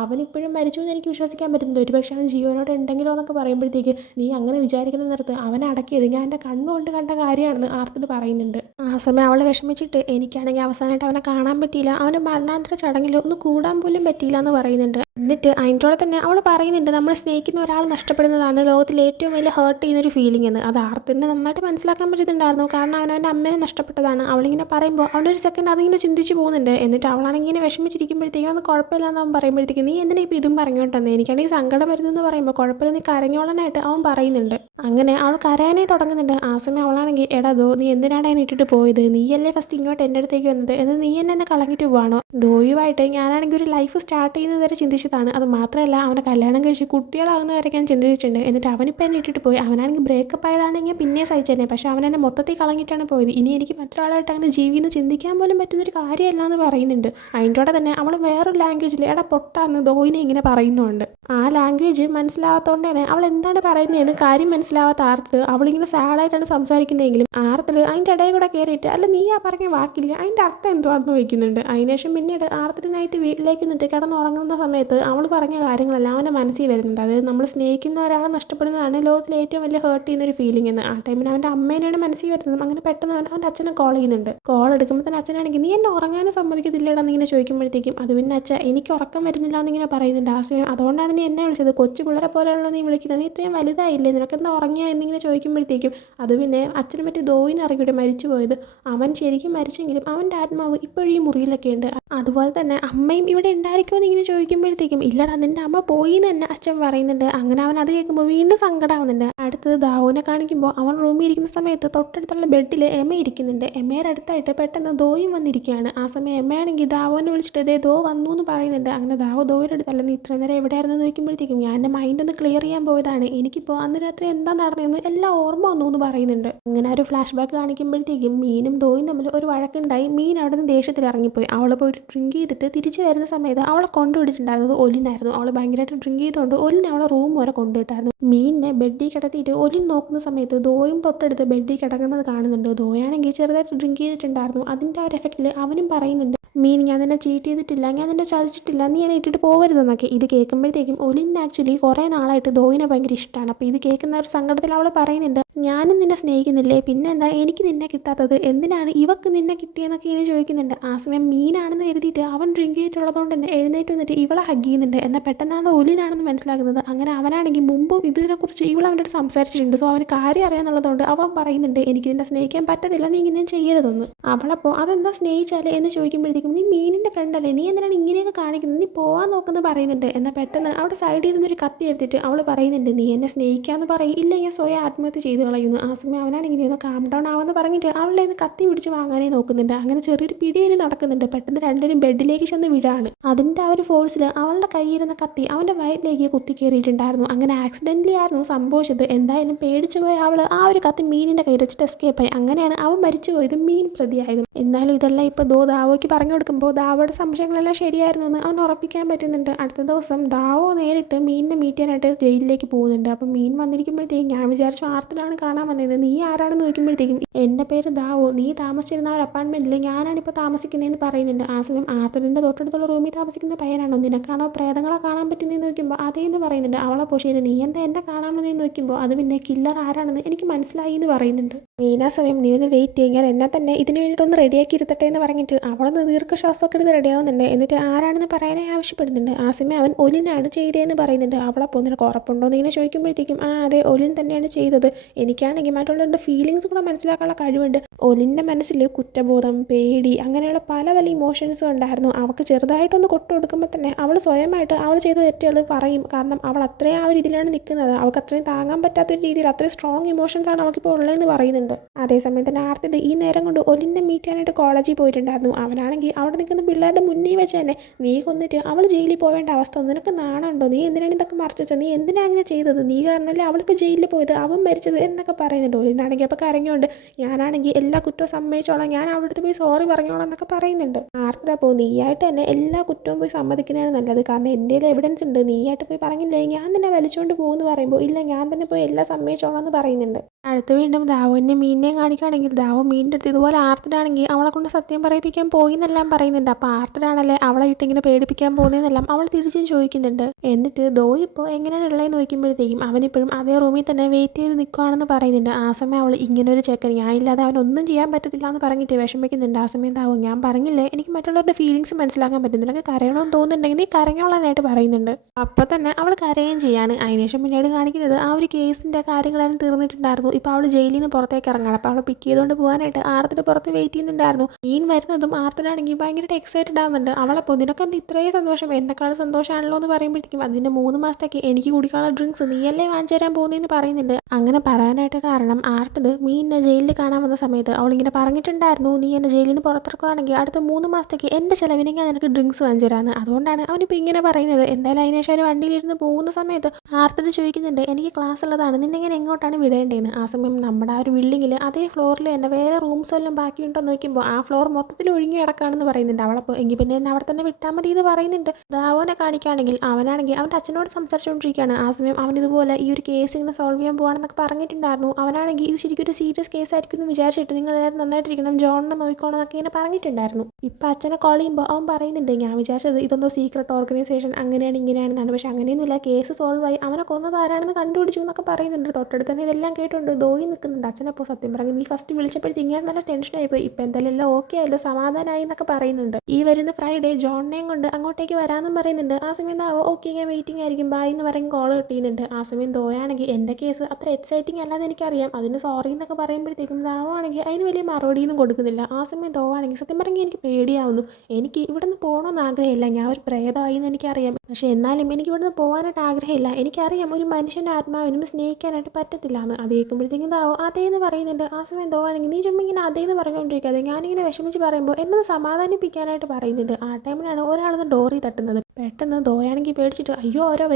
അവനിപ്പോഴും മരിച്ചു എന്ന് എനിക്ക് വിശ്വസിക്കാൻ പറ്റുന്നത്, ഒരുപക്ഷെ അവൻ ജീവനോടെ ഉണ്ടെങ്കിലോ എന്നൊക്കെ പറയുമ്പോഴത്തേക്ക് നീ അങ്ങനെ വിചാരിക്കുന്ന നേരത്ത് അവനെ അടക്കിയത് ഞാൻ എൻ്റെ കണ്ണുകൊണ്ട് കണ്ട കാര്യമാണെന്ന് ആർത്തിട്ട് പറയുന്നുണ്ട്. ആ സമയം അവളെ വിഷമിച്ചിട്ട് എനിക്കാണെങ്കിൽ അവസാനമായിട്ട് അവനെ കാണാൻ പറ്റിയില്ല, അവൻ്റെ മരണാന്തര ചടങ്ങിൽ ഒന്ന് കൂടാൻ പോലും പറ്റിയില്ല എന്ന് പറയുന്നുണ്ട്. എന്നിട്ട് അതിൻ്റെ തന്നെ അവൾ പറയുന്നുണ്ട് നമ്മൾ സ്നേഹിക്കുന്ന ഒരാൾ നഷ്ടപ്പെടുന്നതാണ് ലോകത്തിൽ ഏറ്റവും വലിയ ഹേർട്ട് ചെയ്യുന്നൊരു ഫീലിംഗ് എന്ന്. അത് ആർത്തിനെ നന്നായിട്ട് മനസ്സിലാക്കാൻ പറ്റുന്നുണ്ടായിരുന്നു. കാരണം അവൻ്റെ അമ്മേനെ നഷ്ടപ്പെട്ടതാണ്. അവളിങ്ങനെ പറയുമ്പോൾ അവളൊരു സെക്കൻഡ് അതിങ്ങനെ ചിന്തിച്ച് പോകുന്നുണ്ട്. എന്നിട്ട് അവളാണെങ്കിൽ ഇങ്ങനെ വിഷമിച്ചിരിക്കുമ്പോഴത്തേക്കും അത് കുഴപ്പമില്ലെന്ന് അവൻ പറയുമ്പോഴത്തേക്കും നീ എന്തിനാ ഇപ്പോൾ ഇതും പറഞ്ഞുകൊണ്ടെന്ന്, എനിക്കാണെങ്കിൽ സങ്കടം വരുന്നതെന്ന് പറയുമ്പോൾ കുഴപ്പമില്ല നീ കരഞ്ഞോളനായിട്ട് അവൻ പറയുന്നുണ്ട്. അങ്ങനെ അവൾ കരയാനേ തുടങ്ങുന്നുണ്ട്. ആ സമയം അവളാണെങ്കിൽ എടാ ദോ നീ എന്തിനാണ് എന്നെ ഇട്ടിട്ട് പോയത്, നീയല്ലേ ഫസ്റ്റ് ഇങ്ങോട്ട് എൻ്റെ അടുത്തേക്ക് വന്നത്, എന്ന് നീ എന്നെ കളഞ്ഞിട്ട് പോവാണോ, ഡോയുമായിട്ട് ഞാനാണെങ്കിൽ ഒരു ലൈഫ് സ്റ്റാർട്ട് ചെയ്യുന്നത് വരെ ചിന്തിച്ചതാണ്, അത് മാത്രമല്ല അവനെ കല്യാണം കഴിച്ച് കുട്ടികളാകുന്ന വരെ ഞാൻ ചിന്തിച്ചിട്ടുണ്ട്, എന്നിട്ട് അവനിപ്പോൾ എന്നെ ഇട്ടിട്ട് പോയി, അവനാണെങ്കിൽ ബ്രേക്കപ്പ് ആയതാണെങ്കിൽ പിന്നെ സഹിച്ചെന്നെ, പക്ഷേ അവൻ എന്നെ മൊത്തത്തിൽ കളഞ്ഞിട്ടാണ് പോയത്, ഇനി എനിക്ക് മറ്റൊരാളായിട്ട് അങ്ങനെ ജീവിന്ന് ചിന്തിക്കാൻ പോലും പറ്റുന്നൊരു കാര്യമല്ല എന്ന് പറയുന്നുണ്ട്. അതിൻ്റെ തന്നെ അവൾ വേറൊരു ലാംഗ്വേജിൽ എടാ പൊട്ടാന്ന് ധോയിനെ ഇങ്ങനെ പറയുന്നുണ്ട്. ആ ലാംഗ്വേജ് മനസ്സിലാവാത്തതുകൊണ്ട് തന്നെ അവൾ എന്താണ് പറയുന്നതെന്ന് കാര്യം മനസ്സിലാവാത്ത ആർത്തിട്ട് അവളിങ്ങനെ സാഡായിട്ടാണ് സംസാരിക്കുന്നതെങ്കിലും ആർത്തിട്ട് അതിൻ്റെ ഇടയിൽ കൂടെ കയറിയിട്ട് അല്ല നീ ആ പറഞ്ഞ വാക്കില്ല അതിൻ്റെ അർത്ഥം എന്തുവാണെന്ന് വയ്ക്കുന്നുണ്ട്. അതിനുശേഷം പിന്നീട് ആർത്തിനായിട്ട് വീട്ടിലേക്ക് നിന്നിട്ട് കിടന്നുറങ്ങുന്ന സമയത്ത് അവൾ പറഞ്ഞ കാര്യങ്ങളെല്ലാം അവൻ്റെ മനസ്സിൽ വരുന്നുണ്ട്. അതായത് നമ്മൾ സ്നേഹിക്കുന്ന ഒരാളെ നഷ്ടപ്പെടുന്നതാണ് ലോകത്തിലെ ഏറ്റവും വലിയ ഹേർട്ട് ചെയ്യുന്നൊരു ഫീലിംഗ് എന്ന്. ആ ടൈമിന് അവൻ്റെ അമ്മേനെയാണ് മനസ്സിൽ വരുന്നത്. അങ്ങനെ പെട്ടെന്ന് അവൻ്റെ അച്ഛനെ കോൾ ചെയ്യുന്നുണ്ട്. കോൾ എടുക്കുമ്പോൾ തന്നെ അച്ഛനാണെങ്കിൽ നീ എന്നെ ഉറങ്ങാനും സമ്മതിക്കത്തില്ലടാ എന്നിങ്ങനെ ചോദിക്കുമ്പോഴത്തേക്കും അത് പിന്നെ അച്ഛൻ എനിക്ക് ഉറക്കം വരുന്നില്ല എന്നിങ്ങനെ പറയുന്നുണ്ട്. ആ സമയം അതുകൊണ്ടാണ് നീ എന്നെ വിളിച്ചത്, കൊച്ചു പിള്ളേരെ പോലെയുള്ള നീ വിളിക്കുന്നത്, നീ ഇത്രയും വലുതായില്ലേ, നിനക്കെന്താ ഉറങ്ങിയ എന്നിങ്ങനെ ചോദിക്കുമ്പോഴത്തേക്കും അത് പിന്നെ അച്ഛനെ പറ്റി ധോയിനെ അറിയൂടെ മരിച്ചു പോയത്, അവൻ ശരിക്കും മരിച്ചെങ്കിലും അവൻ്റെ ആത്മാവ് ഇപ്പോഴും ഈ മുറിയിലൊക്കെ ഉണ്ട്, അതുപോലെ തന്നെ അമ്മയും ഇവിടെ ഉണ്ടായിരിക്കുമെന്ന് ഇങ്ങനെ ചോദിക്കുമ്പോഴത്തേക്കും ഇല്ലടാ നിൻ്റെ അമ്മ പോയി എന്ന് തന്നെ അച്ഛൻ പറയുന്നുണ്ട്. അങ്ങനെ അവൻ അത് കേൾക്കുമ്പോൾ വീണ്ടും സങ്കടമാവുന്നുണ്ട്. അടുത്തത് ദാവുവിനെ കാണിക്കുമ്പോൾ അവൻ റൂമിൽ ഇരിക്കുന്ന സമയത്ത് തൊട്ടടുത്തുള്ള ബെഡിൽ എമ്മ ഇരിക്കുന്നുണ്ട്. എമ്മയുടെ അടുത്തായിട്ട് പെട്ടെന്ന് ധോയും വന്നിരിക്കുകയാണ്. ആ സമയം എമ്മയാണെങ്കിൽ ദാവുവിനെ വിളിച്ചിട്ട് ഇതേ ധോ വന്നു എന്ന് പറയുന്നുണ്ട്. അങ്ങനെ ദാവു ധോയുടെ അടുത്തല്ല നീ ഇത്ര നേരം എവിടെയായിരുന്നു നോക്കുമ്പോഴത്തേക്കും ഞാൻ എൻ്റെ മൈൻഡ് ഒന്ന് ക്ലിയർ ചെയ്യാൻ പോയതാണ്, എനിക്കിപ്പോൾ അന്ന് രാത്രി എന്താ നടന്നതെന്ന് എല്ലാം ഓർമ്മ വന്നു എന്ന് പറയുന്നുണ്ട്. അങ്ങനെ ഒരു ഫ്ലാഷ് ബാക്ക് കാണിക്കുമ്പോഴത്തേക്കും മീനും ധോയും തമ്മിൽ ഒരു വഴക്കുണ്ടായി. മീൻ അവിടെ നിന്ന് ദേഷ്യത്തിൽ ഇറങ്ങിപ്പോയി. അവൾ പോയിട്ട് ഡ്രിങ്ക് ചെയ്തിട്ട് തിരിച്ചു വരുന്ന സമയത്ത് അവളെ കൊണ്ടുപിടിച്ചിട്ടുണ്ടായിരുന്നത് ഒലിനായിരുന്നു. അവൾ ഭയങ്കരമായിട്ട് ഡ്രിങ്ക് ചെയ്തുകൊണ്ട് ഒലിനെ അവളെ റൂം വരെ കൊണ്ടുപോയിട്ടായിരുന്നു. മീനിനെ ബെഡിൽ കിടത്തിയിട്ട് ഒലിൻ നോക്കുന്ന സമയത്ത് ധോയും തൊട്ടടുത്ത് ബെഡിൽ കിടക്കുന്നത് കാണുന്നുണ്ട്. ധോയാണെങ്കിൽ ചെറുതായിട്ട് ഡ്രിങ്ക് ചെയ്തിട്ടുണ്ടായിരുന്നു. അതിൻ്റെ ആ ഒരു എഫക്റ്റിൽ അവനും പറയുന്നുണ്ട് മീൻ ഞാൻ നിന്നെ ചീറ്റ് ചെയ്തിട്ടില്ല, ഞാൻ നിന്നെ ചതിച്ചിട്ടില്ല, നീ എന്നെ ഇട്ടിട്ട് പോകരുതെന്നൊക്കെ. ഇത് കേൾക്കുമ്പോഴത്തേക്കും ഒലിന് ആക്ച്വലി കുറേ നാളായിട്ട് ധോയിനെ ഭയങ്കര ഇഷ്ടമാണ്. അപ്പോൾ ഇത് കേൾക്കുന്ന ഒരു സങ്കടത്തിൽ അവൾ പറയുന്നുണ്ട് ഞാനും നിന്നെ സ്നേഹിക്കുന്നില്ലേ, പിന്നെ എന്താ എനിക്ക് നിന്നെ കിട്ടാത്തത്, എന്തിനാണ് ഇവക്ക് നിന്നെ കിട്ടിയെന്നൊക്കെ ഇങ്ങനെ ചോദിക്കുന്നുണ്ട്. ആ സമയം മീനാണെന്ന് കരുതിയിട്ട് അവൻ ഡ്രിങ്ക് ചെയ്തിട്ടുള്ളതുകൊണ്ട് തന്നെ എഴുന്നേറ്റ് വന്നിട്ട് ഇവളെ ഹഗ് ചെയ്യുന്നുണ്ട്. എന്നാൽ പെട്ടെന്നാണ് ഒലിനാണെന്ന് മനസ്സിലാക്കുന്നത്. അങ്ങനെ അവനാണെങ്കിൽ മുമ്പും ഇതിനെക്കുറിച്ച് ഇവൾ അവൻ്റെ അടുത്ത് സംസാരിച്ചിട്ടുണ്ട്. സോ അവന് കാര്യം അറിയാമെന്നുള്ളതുകൊണ്ട് അവൻ പറയുന്നുണ്ട് എനിക്ക് നിന്നെ സ്നേഹിക്കാൻ പറ്റത്തില്ല, നീ ഇങ്ങനെ ചെയ്യരുതെന്ന്. അവളപ്പോൾ അതെന്താ സ്നേഹിച്ചാലേ എന്ന് ചോദിക്കുമ്പോഴത്തേക്കും നീ മീനിൻ്റെ ഫ്രണ്ടല്ലേ, നീ എന്തിനാണ് ഇങ്ങനെയൊക്കെ കാണിക്കുന്നത്, നീ പോകാൻ നോക്കുന്നത് പറയുന്നുണ്ട്. എന്നാൽ പെട്ടെന്ന് അവിടെ സൈഡിൽ ഇരുന്നൊരു കത്തി എടുത്തിട്ട് അവൾ പറയുന്നുണ്ട് നീ എന്നെ സ്നേഹിക്കാമെന്ന് പറയും, ഇല്ല ഞാൻ സ്വയം ആത്മഹത്യ ചെയ്ത് ചെയ്ത് കളയുന്നു. ആ സമയം അവനാണെങ്കിൽ നീ ഒന്ന് കാം ഡൗൺ ആവുമെന്ന് പറഞ്ഞിട്ട് അവളുടെ നിന്ന് കത്തി പിടിച്ച് വാങ്ങാനേ നോക്കുന്നുണ്ട്. അങ്ങനെ ചെറിയൊരു പിടിയേന് നടക്കുന്നുണ്ട്. പെട്ടെന്ന് രണ്ടുപേരും ബെഡിലേക്ക് ചെന്ന് വീഴാണ്. അതിൻ്റെ ആ ഒരു ഫോഴ്സിൽ അവളുടെ കയ്യിരുന്ന കത്തി അവൻ്റെ വയറ്റിലേക്ക് കുത്തി കയറിയിട്ടുണ്ടായിരുന്നു. അങ്ങനെ ആക്സിഡൻ്റലി ആയിരുന്നു സംഭവിച്ചത്. എന്തായാലും പേടിച്ചു പോയ അവൾ ആ ഒരു കത്തി മീനിൻ്റെ കയ്യിൽ വെച്ചിട്ട് എസ്കേപ്പായി. അങ്ങനെയാണ് അവൻ മരിച്ചു പോയത്, മീൻ പ്രതിയായത്. എന്നാലും ഇതെല്ലാം ഇപ്പോൾ ദാവോയ്ക്ക് പറഞ്ഞു കൊടുക്കുമ്പോൾ ദാവോയുടെ സംശയങ്ങളെല്ലാം ശരിയായിരുന്നു എന്ന് അവൻ ഉറപ്പിക്കാൻ പറ്റുന്നുണ്ട്. അടുത്ത ദിവസം ദാവോ നേരിട്ട് മീനിനെ മീറ്റ് ചെയ്യാനായിട്ട് ജയിലിലേക്ക് പോകുന്നുണ്ട്. അപ്പം മീൻ വന്നിരിക്കുമ്പോഴത്തേക്കും ഞാൻ വിചാരിച്ചു ആർത്തിലാണ് കാണാൻ വന്നത്, നീ ആരാണെന്ന് ചോദിക്കുമ്പോഴത്തേക്കും എൻ്റെ പേര് ദാവോ, നീ താമസിച്ചിരുന്ന ആ ഒരു അപ്പാർട്ട്മെൻറ്റിൽ ഞാനാണിപ്പോൾ താമസിക്കുന്നതെന്ന് പറയുന്നുണ്ട്. ആ സമയം ആർത്തിൻ്റെ തൊട്ടടുത്തുള്ള റൂമിൽ താമസിക്കുന്ന പയ്യനാണോ, നിനക്കാണോ പ്രേതങ്ങളെ കാണാൻ പറ്റുന്നതെന്ന് നോക്കുമ്പോൾ അതേന്ന് പറയുന്നുണ്ട്. അവളെ പോഷയിൽ നീ എന്താ എന്നെ കാണാൻ വന്നതെന്ന് നോക്കുമ്പോൾ അത് പിന്നെ കില്ലർ ആരാണെന്ന് എനിക്ക് മനസ്സിലായി എന്ന് പറയുന്നുണ്ട്. മീനാ സമയം നീ ഒന്ന് വെയിറ്റ് ചെയ്യുക, ഞാൻ എന്നെ തന്നെ ഇതിന് വേണ്ടിയിട്ടൊന്ന് റെഡിയാക്കി ഇരുത്തട്ടെ എന്ന് പറഞ്ഞിട്ട് അവളൊന്ന് ദീർഘശ്വാസമൊക്കെ എടുത്ത് റെഡിയാവുന്നുണ്ട്. എന്നിട്ട് ആരാണെന്ന് പറയാനേ ആവശ്യപ്പെടുന്നുണ്ട്. ആ സമയം അവൻ ഒലിനാണ് ചെയ്തതെന്ന് പറയുന്നുണ്ട്. അവളപ്പോൾ നിനക്ക് ഉറപ്പുണ്ടോ എന്ന് ഇങ്ങനെ ചോദിക്കുമ്പോഴത്തേക്കും അതെ ഒലിൻ തന്നെയാണ് ചെയ്തത്, എനിക്കാണെങ്കിൽ മറ്റുള്ളവരുടെ ഫീലിങ്സ് കൂടെ മനസ്സിലാക്കാനുള്ള കഴിവുണ്ട്. ഒലിൻ്റെ മനസ്സിൽ കുറ്റബോധം, പേടി അങ്ങനെയുള്ള പല പല ഇമോഷൻസും ഉണ്ടായിരുന്നു. അവൾക്ക് ചെറുതായിട്ടൊന്ന് കൊട്ടു കൊടുക്കുമ്പോൾ തന്നെ അവൾ സ്വയമായിട്ട് അവൾ ചെയ്ത തെറ്റുകൾ പറയും. കാരണം അവൾ അത്രയും ആ ഒരു ഇതിലാണ് നിൽക്കുന്നത്. അവൾക്ക് അത്രയും താങ്ങാൻ പറ്റാത്തൊരു രീതിയിൽ അത്രയും സ്ട്രോങ് ഇമോഷൻസാണ് അവൾക്കിപ്പോൾ ഉള്ളതെന്ന് പറയുന്നുണ്ട്. അതേസമയം തന്നെ ആർത്തിൻ്റെ ഈ നേരം കൊണ്ട് ഒലിനെ മീറ്റ് ചെയ്യാനായിട്ട് കോളേജിൽ പോയിട്ടുണ്ടായിരുന്നു. അവനാണെങ്കിൽ അവിടെ നിൽക്കുന്ന പിള്ളേരുടെ മുന്നിൽ വെച്ച് തന്നെ നീ കൊന്നിട്ട് അവൾ ജയിലിൽ പോവേണ്ട അവസ്ഥ, നിനക്ക് നാണമുണ്ടോ, നീ എന്തിനാണ് ഇതൊക്കെ മറച്ചു വെച്ചത്, നീ എന്തിനാണ് അങ്ങനെ ചെയ്തത്, നീ കാരണമല്ലേ അവളിപ്പോൾ ജയിലിൽ പോയത്, അവൻ മരിച്ചത് എന്നൊക്കെ പറയുന്നുണ്ട്. ഒലിനാണെങ്കിൽ അപ്പോൾ കരഞ്ഞുകൊണ്ട് ഞാനാണെങ്കിൽ എല്ലാ കുറ്റവും സമ്മതിച്ചോളാം, ഞാൻ അവളുടെ അടുത്ത് പോയി സോറി പറഞ്ഞോളാം എന്നൊക്കെ പറയുന്നുണ്ട്. ആർത്തിടെ അപ്പോൾ നീയായിട്ട് തന്നെ എല്ലാ കുറ്റവും പോയി സമ്മതിക്കുന്നതാണ് നല്ലത്, കാരണം എൻ്റെ എവിഡൻസ് ഉണ്ട്, നീയായിട്ട് പോയി പറഞ്ഞില്ലേ ഞാൻ തന്നെ വലിച്ചുകൊണ്ട് പോകുമെന്ന് പറയുമ്പോൾ ഇല്ല ഞാൻ തന്നെ പോയി എല്ലാം സമ്മതിച്ചോളാം എന്ന് പറയുന്നുണ്ട്. അടുത്ത് വീണ്ടും ദാവുവിനെ മീനിനെയും കാണിക്കുകയാണെങ്കിൽ ദാവു മീനിൻ്റെ അടുത്ത് ഇതുപോലെ ആർത്തിടാണെങ്കിൽ അവളെ കൊണ്ട് സത്യം പറയിപ്പിക്കാൻ പോയി എന്നെല്ലാം പറയുന്നുണ്ട്. അപ്പോൾ ആർത്തിടാണല്ലേ അവളെ ഇട്ടിങ്ങനെ പേടിപ്പിക്കാൻ പോകുന്നതെന്നെല്ലാം അവൾ തിരിച്ചും ചോദിക്കുന്നുണ്ട്. എന്നിട്ട് ദോ ഇപ്പോൾ എങ്ങനെയാണ് ഉള്ളതെന്ന് നോക്കുമ്പോഴത്തേക്കും അവനിപ്പോഴും അതേ റൂമിൽ തന്നെ വെയിറ്റ് ചെയ്ത് നിൽക്കുകയാണെന്ന് പറയുന്നുണ്ട്. ആ സമയം അവൾ ഇങ്ങനൊരു ചെക്കൻ ഞാനില്ലാതെ അവനൊന്നും ചെയ്യാൻ പറ്റത്തില്ല എന്ന് പറഞ്ഞിട്ട് വിഷമിക്കുന്നുണ്ട്. ആ സമയം ദാവു ഞാൻ പറഞ്ഞില്ലേ എനിക്ക് മറ്റുള്ളവരുടെ ഫീലിങ്സ് മനസ്സിലാക്കാൻ പറ്റും, നിനക്ക് കരയണമെന്ന് തോന്നുന്നുണ്ടെങ്കിൽ നീ കരഞ്ഞോളാനായിട്ട് പറയുന്നുണ്ട്. അപ്പോൾ തന്നെ അവൾ കരയുകയും ചെയ്യാണ്. അതിനുശേഷം പിന്നീട് കാണിക്കുന്നത് ആ ഒരു കേസിൻ്റെ കാര്യങ്ങളെല്ലാം തീർന്നിട്ടുണ്ടായിരുന്നു. ഇപ്പോൾ അവൾ ജയിലിൽ നിന്ന് പുറത്തേക്ക് ഇറങ്ങണം. അപ്പോൾ അവൾ പിക്ക് ചെയ്തുകൊണ്ട് പോകാനായിട്ട് ആർത്തിൻ്റെ പുറത്ത് വെയിറ്റ് ചെയ്യുന്നുണ്ടായിരുന്നു. മീൻ വരുന്നതും ആർത്തിനാണെങ്കിൽ ഭയങ്കരമായിട്ട് എക്സൈറ്റഡ് ആവുന്നുണ്ട്. അവളപ്പോൾ നിനക്കെന്ത് ഇത്രയും സന്തോഷം, എന്നെക്കാളും സന്തോഷമാണല്ലോ എന്ന് പറയുമ്പോഴത്തേക്കും അതിൻ്റെ 3 മാസത്തേക്ക് എനിക്ക് കുടിക്കാനുള്ള ഡ്രിങ്ക്സ് നീയല്ലേ വാങ്ങിച്ചു തരാൻ പോകുന്നതെന്ന് പറയുന്നുണ്ട്. അങ്ങനെ പറയാനായിട്ട് കാരണം ആർത്തിട് മീനിനെ ജയിലിൽ കാണാൻ വന്ന സമയത്ത് അവളിങ്ങനെ പറഞ്ഞിട്ടുണ്ടായിരുന്നു, നീ എന്നെ ജയിലിൽ നിന്ന് പുറത്തിറക്കുകയാണെങ്കിൽ അടുത്ത 3 മാസത്തേക്ക് എൻ്റെ ചിലവിനെ ഞാൻ നിനക്ക് ഡ്രിങ്ക്സ് വാങ്ങിച്ചു തരാമെന്ന്. അതുകൊണ്ടാണ് അവനിപ്പോൾ ഇങ്ങനെ പറയുന്നത്. എന്തായാലും അതിനുശേഷം ഒരു വണ്ടിയിലിരുന്ന് പോകുന്ന സമയത്ത് ആർത്തിട് ചോദിക്കുന്നുണ്ട് എനിക്ക് ക്ലാസ് ഉള്ളതാണ്, നിന്നെങ്ങനെ എങ്ങോട്ടാണ് വിടേണ്ടതെന്ന്. ആ സമയം നമ്മുടെ ആ ഒരു ബിൽഡിങ്ങിൽ അതേ ഫ്ലോറിൽ തന്നെ വേറെ റൂംസ് എല്ലാം ബാക്കിയുണ്ടോ നോക്കുമ്പോൾ ആ ഫ്ലോർ മൊത്തത്തിൽ ഒഴുകി കിടക്കുകയാണെന്ന് പറയുന്നുണ്ട്. അവളപ്പോൾ എങ്കിൽ പിന്നെ എന്നെ അവിടെ തന്നെ വിട്ടാൽ മതി എന്ന് പറയുന്നുണ്ട്. ദാവോനെ കാണിക്കുകയാണെങ്കിൽ അവനാണെങ്കിൽ അവൻ്റെ അച്ഛനോട് സംസാരിച്ചുകൊണ്ടിരിക്കുകയാണ്. ആ സമയം അവൻ ഇതുപോലെ ഈ ഒരു കേസ് ഇങ്ങനെ സോൾവ് ചെയ്യാൻ പോകാണെന്നൊക്കെ പറഞ്ഞിട്ടുണ്ടായിരുന്നു. അവനാണെങ്കിൽ ഇത് ശരിക്കും ഒരു സീരിയസ് കേസ് ആയിരിക്കും എന്ന് വിചാരിച്ചിട്ട് നിങ്ങൾ എല്ലാവരും നന്നായിട്ടിരിക്കണം, ജോണിനെ നോക്കിക്കോണം എന്നൊക്കെ ഇങ്ങനെ പറഞ്ഞിട്ടുണ്ടായിരുന്നു. ഇപ്പം അച്ഛനെ കോൾ ചെയ്യുമ്പോൾ അവൻ പറയുന്നുണ്ട് ഞാൻ വിചാരിച്ചത് ഇതൊന്നോ സീക്രട്ട് ഓർഗനൈസേഷൻ അങ്ങനെയാണ് ഇങ്ങനെയാണെന്നാണ്, പക്ഷെ അങ്ങനെയൊന്നുമില്ല, കേസ് സോൾവ് ആയി, അവനെ കൊന്നത് ആരാണെന്ന് കണ്ടുപിടിച്ചു എന്നൊക്കെ പറയുന്നുണ്ട്. തൊട്ടടുത്ത് തന്നെ ഇതെല്ലാം കേട്ടുണ്ട് ദോയി നിൽക്കുന്നുണ്ട്. അച്ഛനപ്പോൾ സത്യം പറഞ്ഞു നീ ഫസ്റ്റ് വിളിച്ചപ്പോഴത്തേക്ക് ഞാൻ നല്ല ടെൻഷനായിപ്പോയി, ഇപ്പം എന്തായാലും എല്ലാം ഓക്കെ ആയല്ലോ, സമാധാനമായി എന്നൊക്കെ പറയുന്നുണ്ട്. ഈ വരുന്ന ഫ്രൈഡേ ജോണിനെയും കൊണ്ട് അങ്ങോട്ടേക്ക് വരാമെന്നും പറയുന്നുണ്ട്. ആ സമയം ഓക്കെ ഞാൻ വെയിറ്റിംഗ് ആയിരിക്കും ബായ് എന്ന് പറയും കോൾ കിട്ടിയുന്നുണ്ട്. ആ സമയം ദോയാണെങ്കിൽ എൻ്റെ കേസ് അത്ര എക്സൈറ്റിംഗ് അല്ലാന്ന് എനിക്കറിയാം, അതിന് സോറി എന്നൊക്കെ പറയുമ്പോഴത്തേക്കും ദാവാണെങ്കിൽ അതിന് വലിയ മറുപടിയൊന്നും കൊടുക്കുന്നില്ല. ആ സമയം ദോവാണെങ്കിൽ സത്യം പറഞ്ഞെങ്കിൽ എനിക്ക് പേടിയാവുന്നു, എനിക്ക് ഇവിടെ നിന്ന് പോകണമെന്ന് ആഗ്രഹമില്ല, ഞാൻ ഒരു പ്രേതമായി എന്ന് എനിക്കറിയാം, പക്ഷേ എന്നാലും എനിക്ക് ഇവിടെ നിന്ന് പോകാനായിട്ട് ആഗ്രഹമില്ല, എനിക്കറിയാം ഒരു മനുഷ്യൻ്റെ ആത്മാവിനും സ്നേഹിക്കാനായിട്ട് പറ്റത്തില്ല എന്ന്. അത് കേൾക്കുമ്പോഴത്തേക്കും ദാവോ അതേന്ന് പറയുന്നുണ്ട്. ആ സമയം ദോവാണെങ്കിൽ നീ ചുമ്മാ ഇങ്ങനെ അതേന്ന് പറഞ്ഞുകൊണ്ടിരിക്കാതെ ഞാനിങ്ങനെ വിഷമിച്ച് പറയുമ്പോൾ എന്നത് സമാധാനിപ്പിക്കാനായിട്ട് പറയുന്നുണ്ട്. ആ ടൈമിലാണ് ഒരാളൊന്ന് ഡോറി തട്ടുന്നത്. പെട്ടെന്ന് ദോയാണെങ്കിൽ പേടിച്ചിട്ട് അയ്യോ ആരോ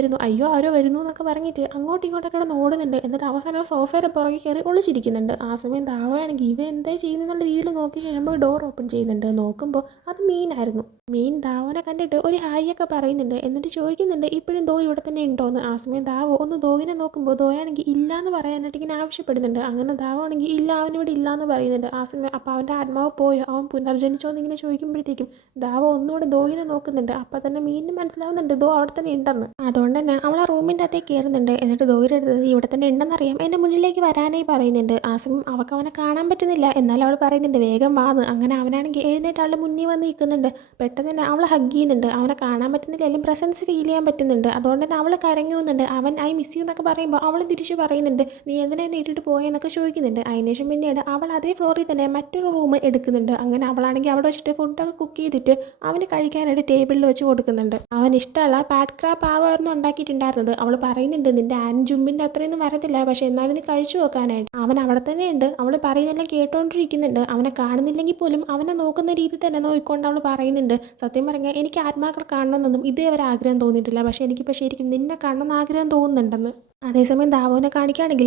വരുന്നു എന്നൊക്കെ പറഞ്ഞിട്ട് അങ്ങോട്ടും ഇങ്ങോട്ടൊക്കെ കിടന്ന് ഓടുന്നുണ്ട്. എന്നിട്ട് അവസാനം സോഫയുടെ പുറകെ കയറി ഒളിച്ചിരിക്കുന്നുണ്ട്. ആ സമയം ദാവയാണെങ്കിൽ ഇവ എന്താ ചെയ്യുന്നുള്ള രീതിയിൽ നോക്കി കഴിയുമ്പോൾ ഡോർ ഓപ്പൺ ചെയ്യുന്നുണ്ട്. നോക്കുമ്പോൾ അത് മീനായിരുന്നു. മീൻ ദാവനെ കണ്ടിട്ട് ഒരു ഹായ് ഒക്കെ പറയുന്നുണ്ട്. എന്നിട്ട് ചോദിക്കുന്നുണ്ട് ഇപ്പോഴും ദോ ഇവിടെ തന്നെ ഉണ്ടോയെന്ന്. ആ സമയം ദാവോ ഒന്ന് ദോവിനെ നോക്കുമ്പോൾ ദോയാണെങ്കിൽ ഇല്ല എന്ന് പറയാനായിട്ട് ഇങ്ങനെ ആവശ്യപ്പെടുന്നുണ്ട്. അങ്ങനെ ദാവാണെങ്കിൽ ഇല്ല അവനിവിടെ ഇല്ല എന്ന് പറയുന്നുണ്ട്. ആ സമയം അപ്പോൾ അവൻ്റെ ആത്മാവ് പോയോ, അവൻ പുനർജനിച്ചോ എന്നിങ്ങനെ ചോദിക്കുമ്പോഴത്തേക്കും ദാവോ ഒന്നുകൂടെ ദോയിനെ നോക്കുന്നുണ്ട്. അപ്പോൾ തന്നെ മീനിന് മനസ്സിലാവുന്നുണ്ട് ദോ അവിടെ തന്നെ ഉണ്ടെന്ന്. അതുകൊണ്ട് തന്നെ അവൾ ആ റൂമിൻ്റെ അകത്തേക്ക് കയറുന്നുണ്ട്. എന്നിട്ട് ദോയുടെ അടുത്ത് ഇവിടെ തന്നെ ഉണ്ടെന്നറിയാം, എൻ്റെ മുന്നിലേക്ക് വരാനായി പറയുന്നുണ്ട്. ആ സമയം അവൾക്ക് അവനെ കാണാൻ പറ്റുന്നില്ല, എന്നാലും അവൾ പറയുന്നുണ്ട് വേഗം വാന്ന്. അങ്ങനെ അവനാണെങ്കിൽ എഴുന്നേറ്റ് അവളുടെ മുന്നിൽ വന്ന് നിൽക്കുന്നുണ്ട്. പെട്ടെന്ന് തന്നെ അവൾ ഹഗ് ചെയ്യുന്നുണ്ട്. അവനെ കാണാൻ പറ്റുന്നില്ല, എല്ലാം പ്രസൻസ് ഫീൽ ചെയ്യാൻ പറ്റുന്നുണ്ട്. അതുകൊണ്ട് തന്നെ അവൾ കരങ്ങുന്നുണ്ട്. അവൻ ഐ മിസ് യു എന്നൊക്കെ പറയുമ്പോൾ അവൾ തിരിച്ച് പറയുന്നുണ്ട് നീ എന്തിനാ എന്നെ ഇട്ടിട്ട് പോയെന്നൊക്കെ ചോദിക്കുന്നുണ്ട്. അതിനുശേഷം പിന്നീട് അവൾ അതേ ഫ്ലോറിൽ തന്നെ മറ്റൊരു റൂം എടുക്കുന്നുണ്ട്. അങ്ങനെ അവളാണെങ്കിൽ അവിടെ വെച്ചിട്ട് ഫുഡൊക്കെ കുക്ക് ചെയ്തിട്ട് അവന് കഴിക്കാനായിട്ട് ടേബിളിൽ വെച്ച് കൊടുക്കുന്നുണ്ട്. പറയുന്നുണ്ട്. അവൻ ഇഷ്ടമുള്ള പാറ്റ് ക്രാപ്പ് ആവായിരുന്നു ഉണ്ടാക്കിയിട്ടുണ്ടായിരുന്നത്. അവൾ പറയുന്നുണ്ട് നിന്റെ ജുമ്മിൻ്റെ അത്രയൊന്നും വരത്തില്ല, പക്ഷെ എന്നാലും നീ കഴിച്ചു നോക്കാനായിട്ട്. അവൻ അവിടെ തന്നെയുണ്ട്. അവൾ പറയുന്നതെല്ലാം കേട്ടോണ്ടിരിക്കുന്നുണ്ട്. അവനെ കാണുന്നില്ലെങ്കിൽ പോലും അവനെ നോക്കുന്ന രീതി തന്നെ നോക്കിക്കൊണ്ട് അവൾ പറയുന്നുണ്ട്, സത്യം പറഞ്ഞാൽ എനിക്ക് ആത്മാക്കളെ കാണണമെന്നൊന്നും ഇതേവരെ ആഗ്രഹം തോന്നിയിട്ടില്ല, പക്ഷെ എനിക്കിപ്പോൾ ശരിക്കും നിന്നെ കാണണമെന്ന് ആഗ്രഹം തോന്നുന്നുണ്ടെന്ന്. അതേസമയം ദാവുവിനെ കാണിക്കുകയാണെങ്കിൽ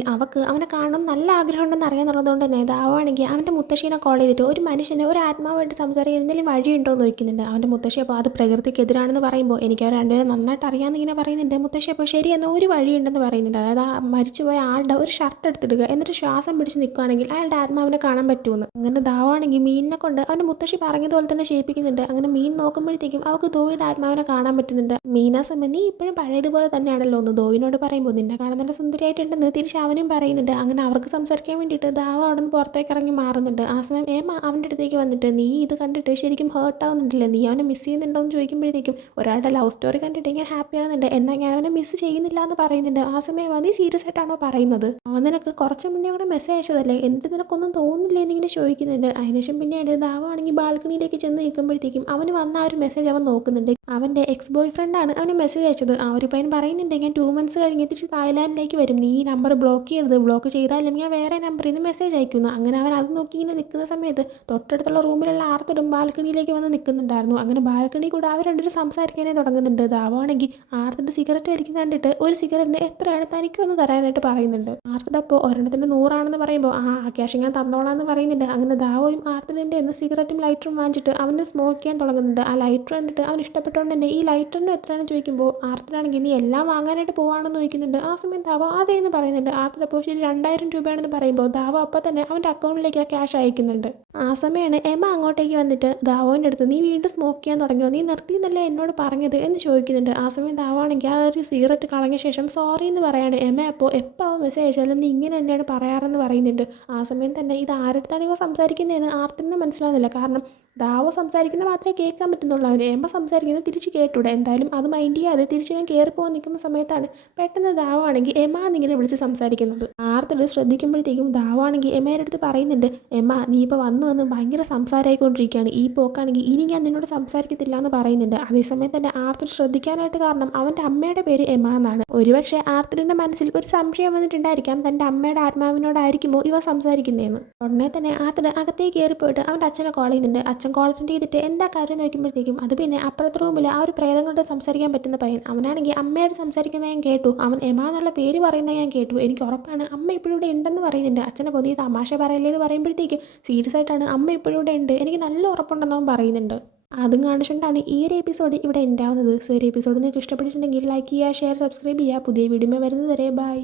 അവനെ കാണണം നല്ല ആഗ്രഹം ഉണ്ടെന്ന് അറിയാന്നുള്ളതുകൊണ്ട് തന്നെ ദാവുവാണെങ്കിൽ അവൻ്റെ മുത്തശ്ശീനെ കോൾ ചെയ്തിട്ട് ഒരു മനുഷ്യന് ഒരു ആത്മാവായിട്ട് സംസാരിക്കാൻ എന്തെങ്കിലും വഴിയുണ്ടോ എന്ന് ചോദിക്കുന്നുണ്ട്. അവൻ്റെ മുത്തശ്ശി അപ്പോൾ അത് പ്രകൃതിക്കെതിരാണെന്ന് പറയുമ്പോൾ എനിക്ക് അവർ രണ്ടുപേരും നന്നായിട്ട് അറിയാമെന്ന് ഇങ്ങനെ പറയുന്നുണ്ട്. മുത്തശ്ശി അപ്പോൾ ശരി എന്നാൽ ഒരു വഴിയുണ്ടെന്ന് പറയുന്നുണ്ട്. അതായത് ആ മരിച്ചുപോയ ആളുടെ ഒരു ഷർട്ട് എടുത്തിടുക, എന്നിട്ട് ശ്വാസം പിടിച്ച് നിൽക്കുകയാണെങ്കിൽ അയാളുടെ ആത്മാവിനെ കാണാൻ പറ്റുമെന്ന്. അങ്ങനെ ദാവുവാണെങ്കിൽ മീനിനെ കൊണ്ട് അവൻ്റെ മുത്തശ്ശി പറഞ്ഞതുപോലെ തന്നെ ചെയ്യിപ്പിക്കുന്നുണ്ട്. അങ്ങനെ മീൻ നോക്കുമ്പോഴത്തേക്കും അവൾക്ക് ധോയിയുടെ ആത്മാവിനെ കാണാൻ പറ്റുന്നുണ്ട്. മീനാ സമയം നീ ഇപ്പോഴും പഴയതുപോലെ തന്നെയാണല്ലോ എന്ന് ധോയിനോട് പറയുമ്പോൾ നിന്നെ കാണാൻ നല്ല സുന്ദരിയായിട്ടുണ്ടെന്ന് തിരിച്ച് അവനും പറയുന്നുണ്ട്. അങ്ങനെ അവർക്ക് സംസാരിക്കാൻ വേണ്ടിയിട്ട് ദാവ അവിടെ നിന്ന് പുറത്തേക്ക് ഇറങ്ങി മാറുന്നുണ്ട്. ആ സമയം ഏമ അവൻ്റെ അടുത്തേക്ക് വന്നിട്ട് നീ ഇത് കണ്ടിട്ട് ശരിക്കും ഹേർട്ട് ആവുന്നുണ്ടല്ലേ, നീ അവനെ മിസ് ചെയ്യുന്നുണ്ടോ എന്ന് ചോദിക്കുമ്പോഴത്തേക്കും ഒരാളുടെ ലവ് സ്റ്റോറി കണ്ടിട്ട് ഇങ്ങനെ ഹാപ്പി ആവുന്നുണ്ട്, എന്നാൽ ഞാൻ അവനെ മിസ് ചെയ്യുന്നില്ല എന്ന് പറയുന്നുണ്ട്. ആ സമയം നീ സീരിയസ് ആയിട്ടാണോ പറയുന്നത്, അവൻ നിനക്ക് കുറച്ച് മുന്നേ കൂടെ മെസ്സേജ് അയച്ചതല്ലേ, എന്നിട്ട് നിനക്കൊന്നും തോന്നില്ലേ എന്നിങ്ങനെ ചോദിക്കുന്നുണ്ട്. അതിനുശേഷം പിന്നീട് ദാവാണെങ്കിൽ ബാൽക്കണിയിലേക്ക് ചെന്ന് നിൽക്കുമ്പോഴത്തേക്കും അവന് വന്ന ആ ഒരു മെസ്സേജ് അവൻ നോക്കുന്നുണ്ട്. അവൻ്റെ എക്സ് ബോയ് ഫ്രണ്ടാണ് അവന് മെസ്സേജ് അയച്ചത്. ആ ഒരു പയ്യൻ പറയുന്നുണ്ട് ഞാൻ 2 months കഴിഞ്ഞ് തിരിച്ച് തായ്ലാൻഡിലേക്ക് വരും, നീ ഈ നമ്പർ ബ്ലോക്ക് ചെയ്യരുത്, ബ്ലോക്ക് ചെയ്താലും ഞാൻ വേറെ നമ്പറിൽ നിന്ന് മെസ്സേജ് അയക്കുന്നു. അങ്ങനെ അവൻ അത് നോക്കി ഇങ്ങനെ നിൽക്കുന്ന സമയത്ത് തൊട്ടടുത്തുള്ള റൂമിലുള്ള ആർത്തടും ബാൽക്കണിയിലേക്ക് വന്ന് നിൽക്കുന്നുണ്ടായിരുന്നു. അങ്ങനെ ബാൽക്കണി കൂടെ അവർ രണ്ടുപേരും സംസാരിക്കാനേ തുടങ്ങുന്നുണ്ട്. ദാവാണെങ്കിൽ ആർത്തിട്ട് സിഗരറ്റ് വലിക്കുന്ന കണ്ടിട്ട് ഒരു സിഗരറ്റിന് എത്രയാണ് തനിക്കൊന്ന് തരാനായിട്ട് പറയുന്നുണ്ട്. ആർത്തിട്ട് അപ്പോൾ ഒരെണ്ണത്തിന് 100 പറയുമ്പോൾ ക്യാഷ് ഞാൻ തന്നോളാം എന്ന് പറയുന്നുണ്ട്. അങ്ങനെ ദാവോയും ആർത്തിൻ്റെ എന്ന് സിഗരറ്റും ലൈറ്ററും വാങ്ങിച്ചിട്ട് അവന് സ്മോക്ക് ചെയ്യാൻ തുടങ്ങുന്നുണ്ട്. ആ ലൈറ്റർ കണ്ടിട്ട് അവൻ ഇഷ്ടപ്പെട്ടുകൊണ്ട് തന്നെ ഈ ലൈറ്ററിന് എത്രയാണെന്ന് ചോദിക്കുമ്പോൾ ആർത്തിനാണെങ്കിൽ നീ എല്ലാം വാങ്ങാനായിട്ട് പോവാണെന്ന് ചോദിക്കുന്നുണ്ട്. ആ സമയം ദാവ അതേന്ന് പറയുന്നുണ്ട്. ആർത്തിപ്പോൾ ശരി 2000 രൂപയാണെന്ന് പറയുമ്പോൾ ദാവ അപ്പോൾ തന്നെ അവൻ്റെ അക്കൗണ്ടിലേക്ക് ആ ക്യാഷ് അയക്കുന്നുണ്ട്. ആ സമയമാണ് എമ അങ്ങോട്ടേക്ക് വന്നിട്ട് ദാവോൻ്റെ അടുത്ത് നീ വീണ്ടും സ്മോക്ക് ചെയ്യാൻ തുടങ്ങിയോ, നീ നിർത്തിയെന്നല്ലേ എന്നോട് പറഞ്ഞത് എന്ന് ചോദിക്കുന്നുണ്ട്. ആ സമയം ദാവാണെങ്കിൽ ആ ഒരു സിഗരറ്റ് കളഞ്ഞ ശേഷം സോറി എന്ന് പറയാണ്. എമ അപ്പോൾ എപ്പോൾ അവൻ മെസ്സേജ് അയച്ചാലും നീ ഇങ്ങനെ തന്നെയാണ് പറയാറെന്ന് പറയുന്നുണ്ട്. ആ സമയം തന്നെ ഇത് ആരടുത്താണ് ഇവ സംസാരിക്കുന്നതെന്ന് ആർത്തിനും മനസ്സിലാവുന്നില്ല. കാരണം ദാവോ സംസാരിക്കുന്നത് മാത്രമേ കേൾക്കാൻ പറ്റുന്നുള്ളൂ. അവന് എമ്മ സംസാരിക്കുന്നത് തിരിച്ച് കേട്ടൂടെ. എന്തായാലും അത് മൈൻഡ് ചെയ്യാതെ തിരിച്ച് ഞാൻ കയറിപ്പോകാൻ നിൽക്കുന്ന സമയത്താണ് പെട്ടെന്ന് ദാവാണെങ്കിൽ എമ്മ എന്നിങ്ങനെ വിളിച്ച് സംസാരിക്കുന്നത്. ആർത്തിട്ട് ശ്രദ്ധിക്കുമ്പോഴത്തേക്കും ദാവാണെങ്കിൽ എമ്മയുടെ അടുത്ത് പറയുന്നുണ്ട്, എമ്മ നീ ഇപ്പോൾ വന്ന് ഭയങ്കര സംസാരമായിക്കൊണ്ടിരിക്കുകയാണ്, ഈ പോക്കാണെങ്കിൽ ഇനി ഞാൻ നിന്നോട് സംസാരിക്കത്തില്ല എന്ന് പറയുന്നുണ്ട്. അതേസമയം തന്നെ ആർത്തിട്ട് ശ്രദ്ധിക്കാനായിട്ട് കാരണം അവൻ്റെ അമ്മയുടെ പേര് എമ്മ എന്നാണ്. ഒരുപക്ഷെ ആർത്തിൻ്റെ മനസ്സിൽ ഒരു സംശയം വന്നിട്ടുണ്ടായിരിക്കാം, തൻ്റെ അമ്മയുടെ ആത്മാവിനോടായിരിക്കുമോ ഇവ സംസാരിക്കുന്നതെന്ന്. ഉടനെ തന്നെ ആർത്തിട്ട് അകത്തേക്ക് കയറിപ്പോയിട്ട് അവൻ്റെ അച്ഛനെ കോൾ ചെയ്യുന്നുണ്ട്. അച്ഛൻ കോൾ അറ്റൻഡ് ചെയ്തിട്ട് എന്താ കാര്യം നോക്കുമ്പോഴത്തേക്കും അത് പിന്നെ അപ്പുറത്തെ റൂമിൽ ആ ഒരു പ്രേതങ്ങളുടെ സംസാരിക്കാൻ പറ്റുന്ന പയ്യൻ, അവനാണെങ്കിൽ അമ്മയോട് സംസാരിക്കുന്നത് ഞാൻ കേട്ടു, അവൻ എമ എന്നുള്ള പേര് പറയുന്നത് ഞാൻ കേട്ടു, എനിക്ക് ഉറപ്പാണ് അമ്മ ഇപ്പോഴും ഇവിടെ ഉണ്ടെന്ന് പറയുന്നുണ്ട്. അച്ഛനെ പൊതിയ തമാശ പറയല്ലേ എന്ന് പറയുമ്പോഴത്തേക്കും സീരിയസ് ആയിട്ടാണ് അമ്മ ഇപ്പോഴും ഇവിടെ ഉണ്ട്, എനിക്ക് നല്ല ഉറപ്പുണ്ടെന്ന് അവൻ പറയുന്നുണ്ട്. അതും കാണിച്ചുകൊണ്ടാണ് ഈ ഒരു എപ്പിസോഡ് ഇവിടെ എൻഡ് ആവുന്നത്. സോ ഒരു എപ്പിസോഡ് നിങ്ങൾക്ക് ഇഷ്ടപ്പെട്ടിട്ടുണ്ടെങ്കിൽ ലൈക്ക് ചെയ്യുക, ഷെയർ, സബ്സ്ക്രൈബ് ചെയ്യുക. പുതിയ വീഡിയോ വരുന്നത് വരെ ബൈ.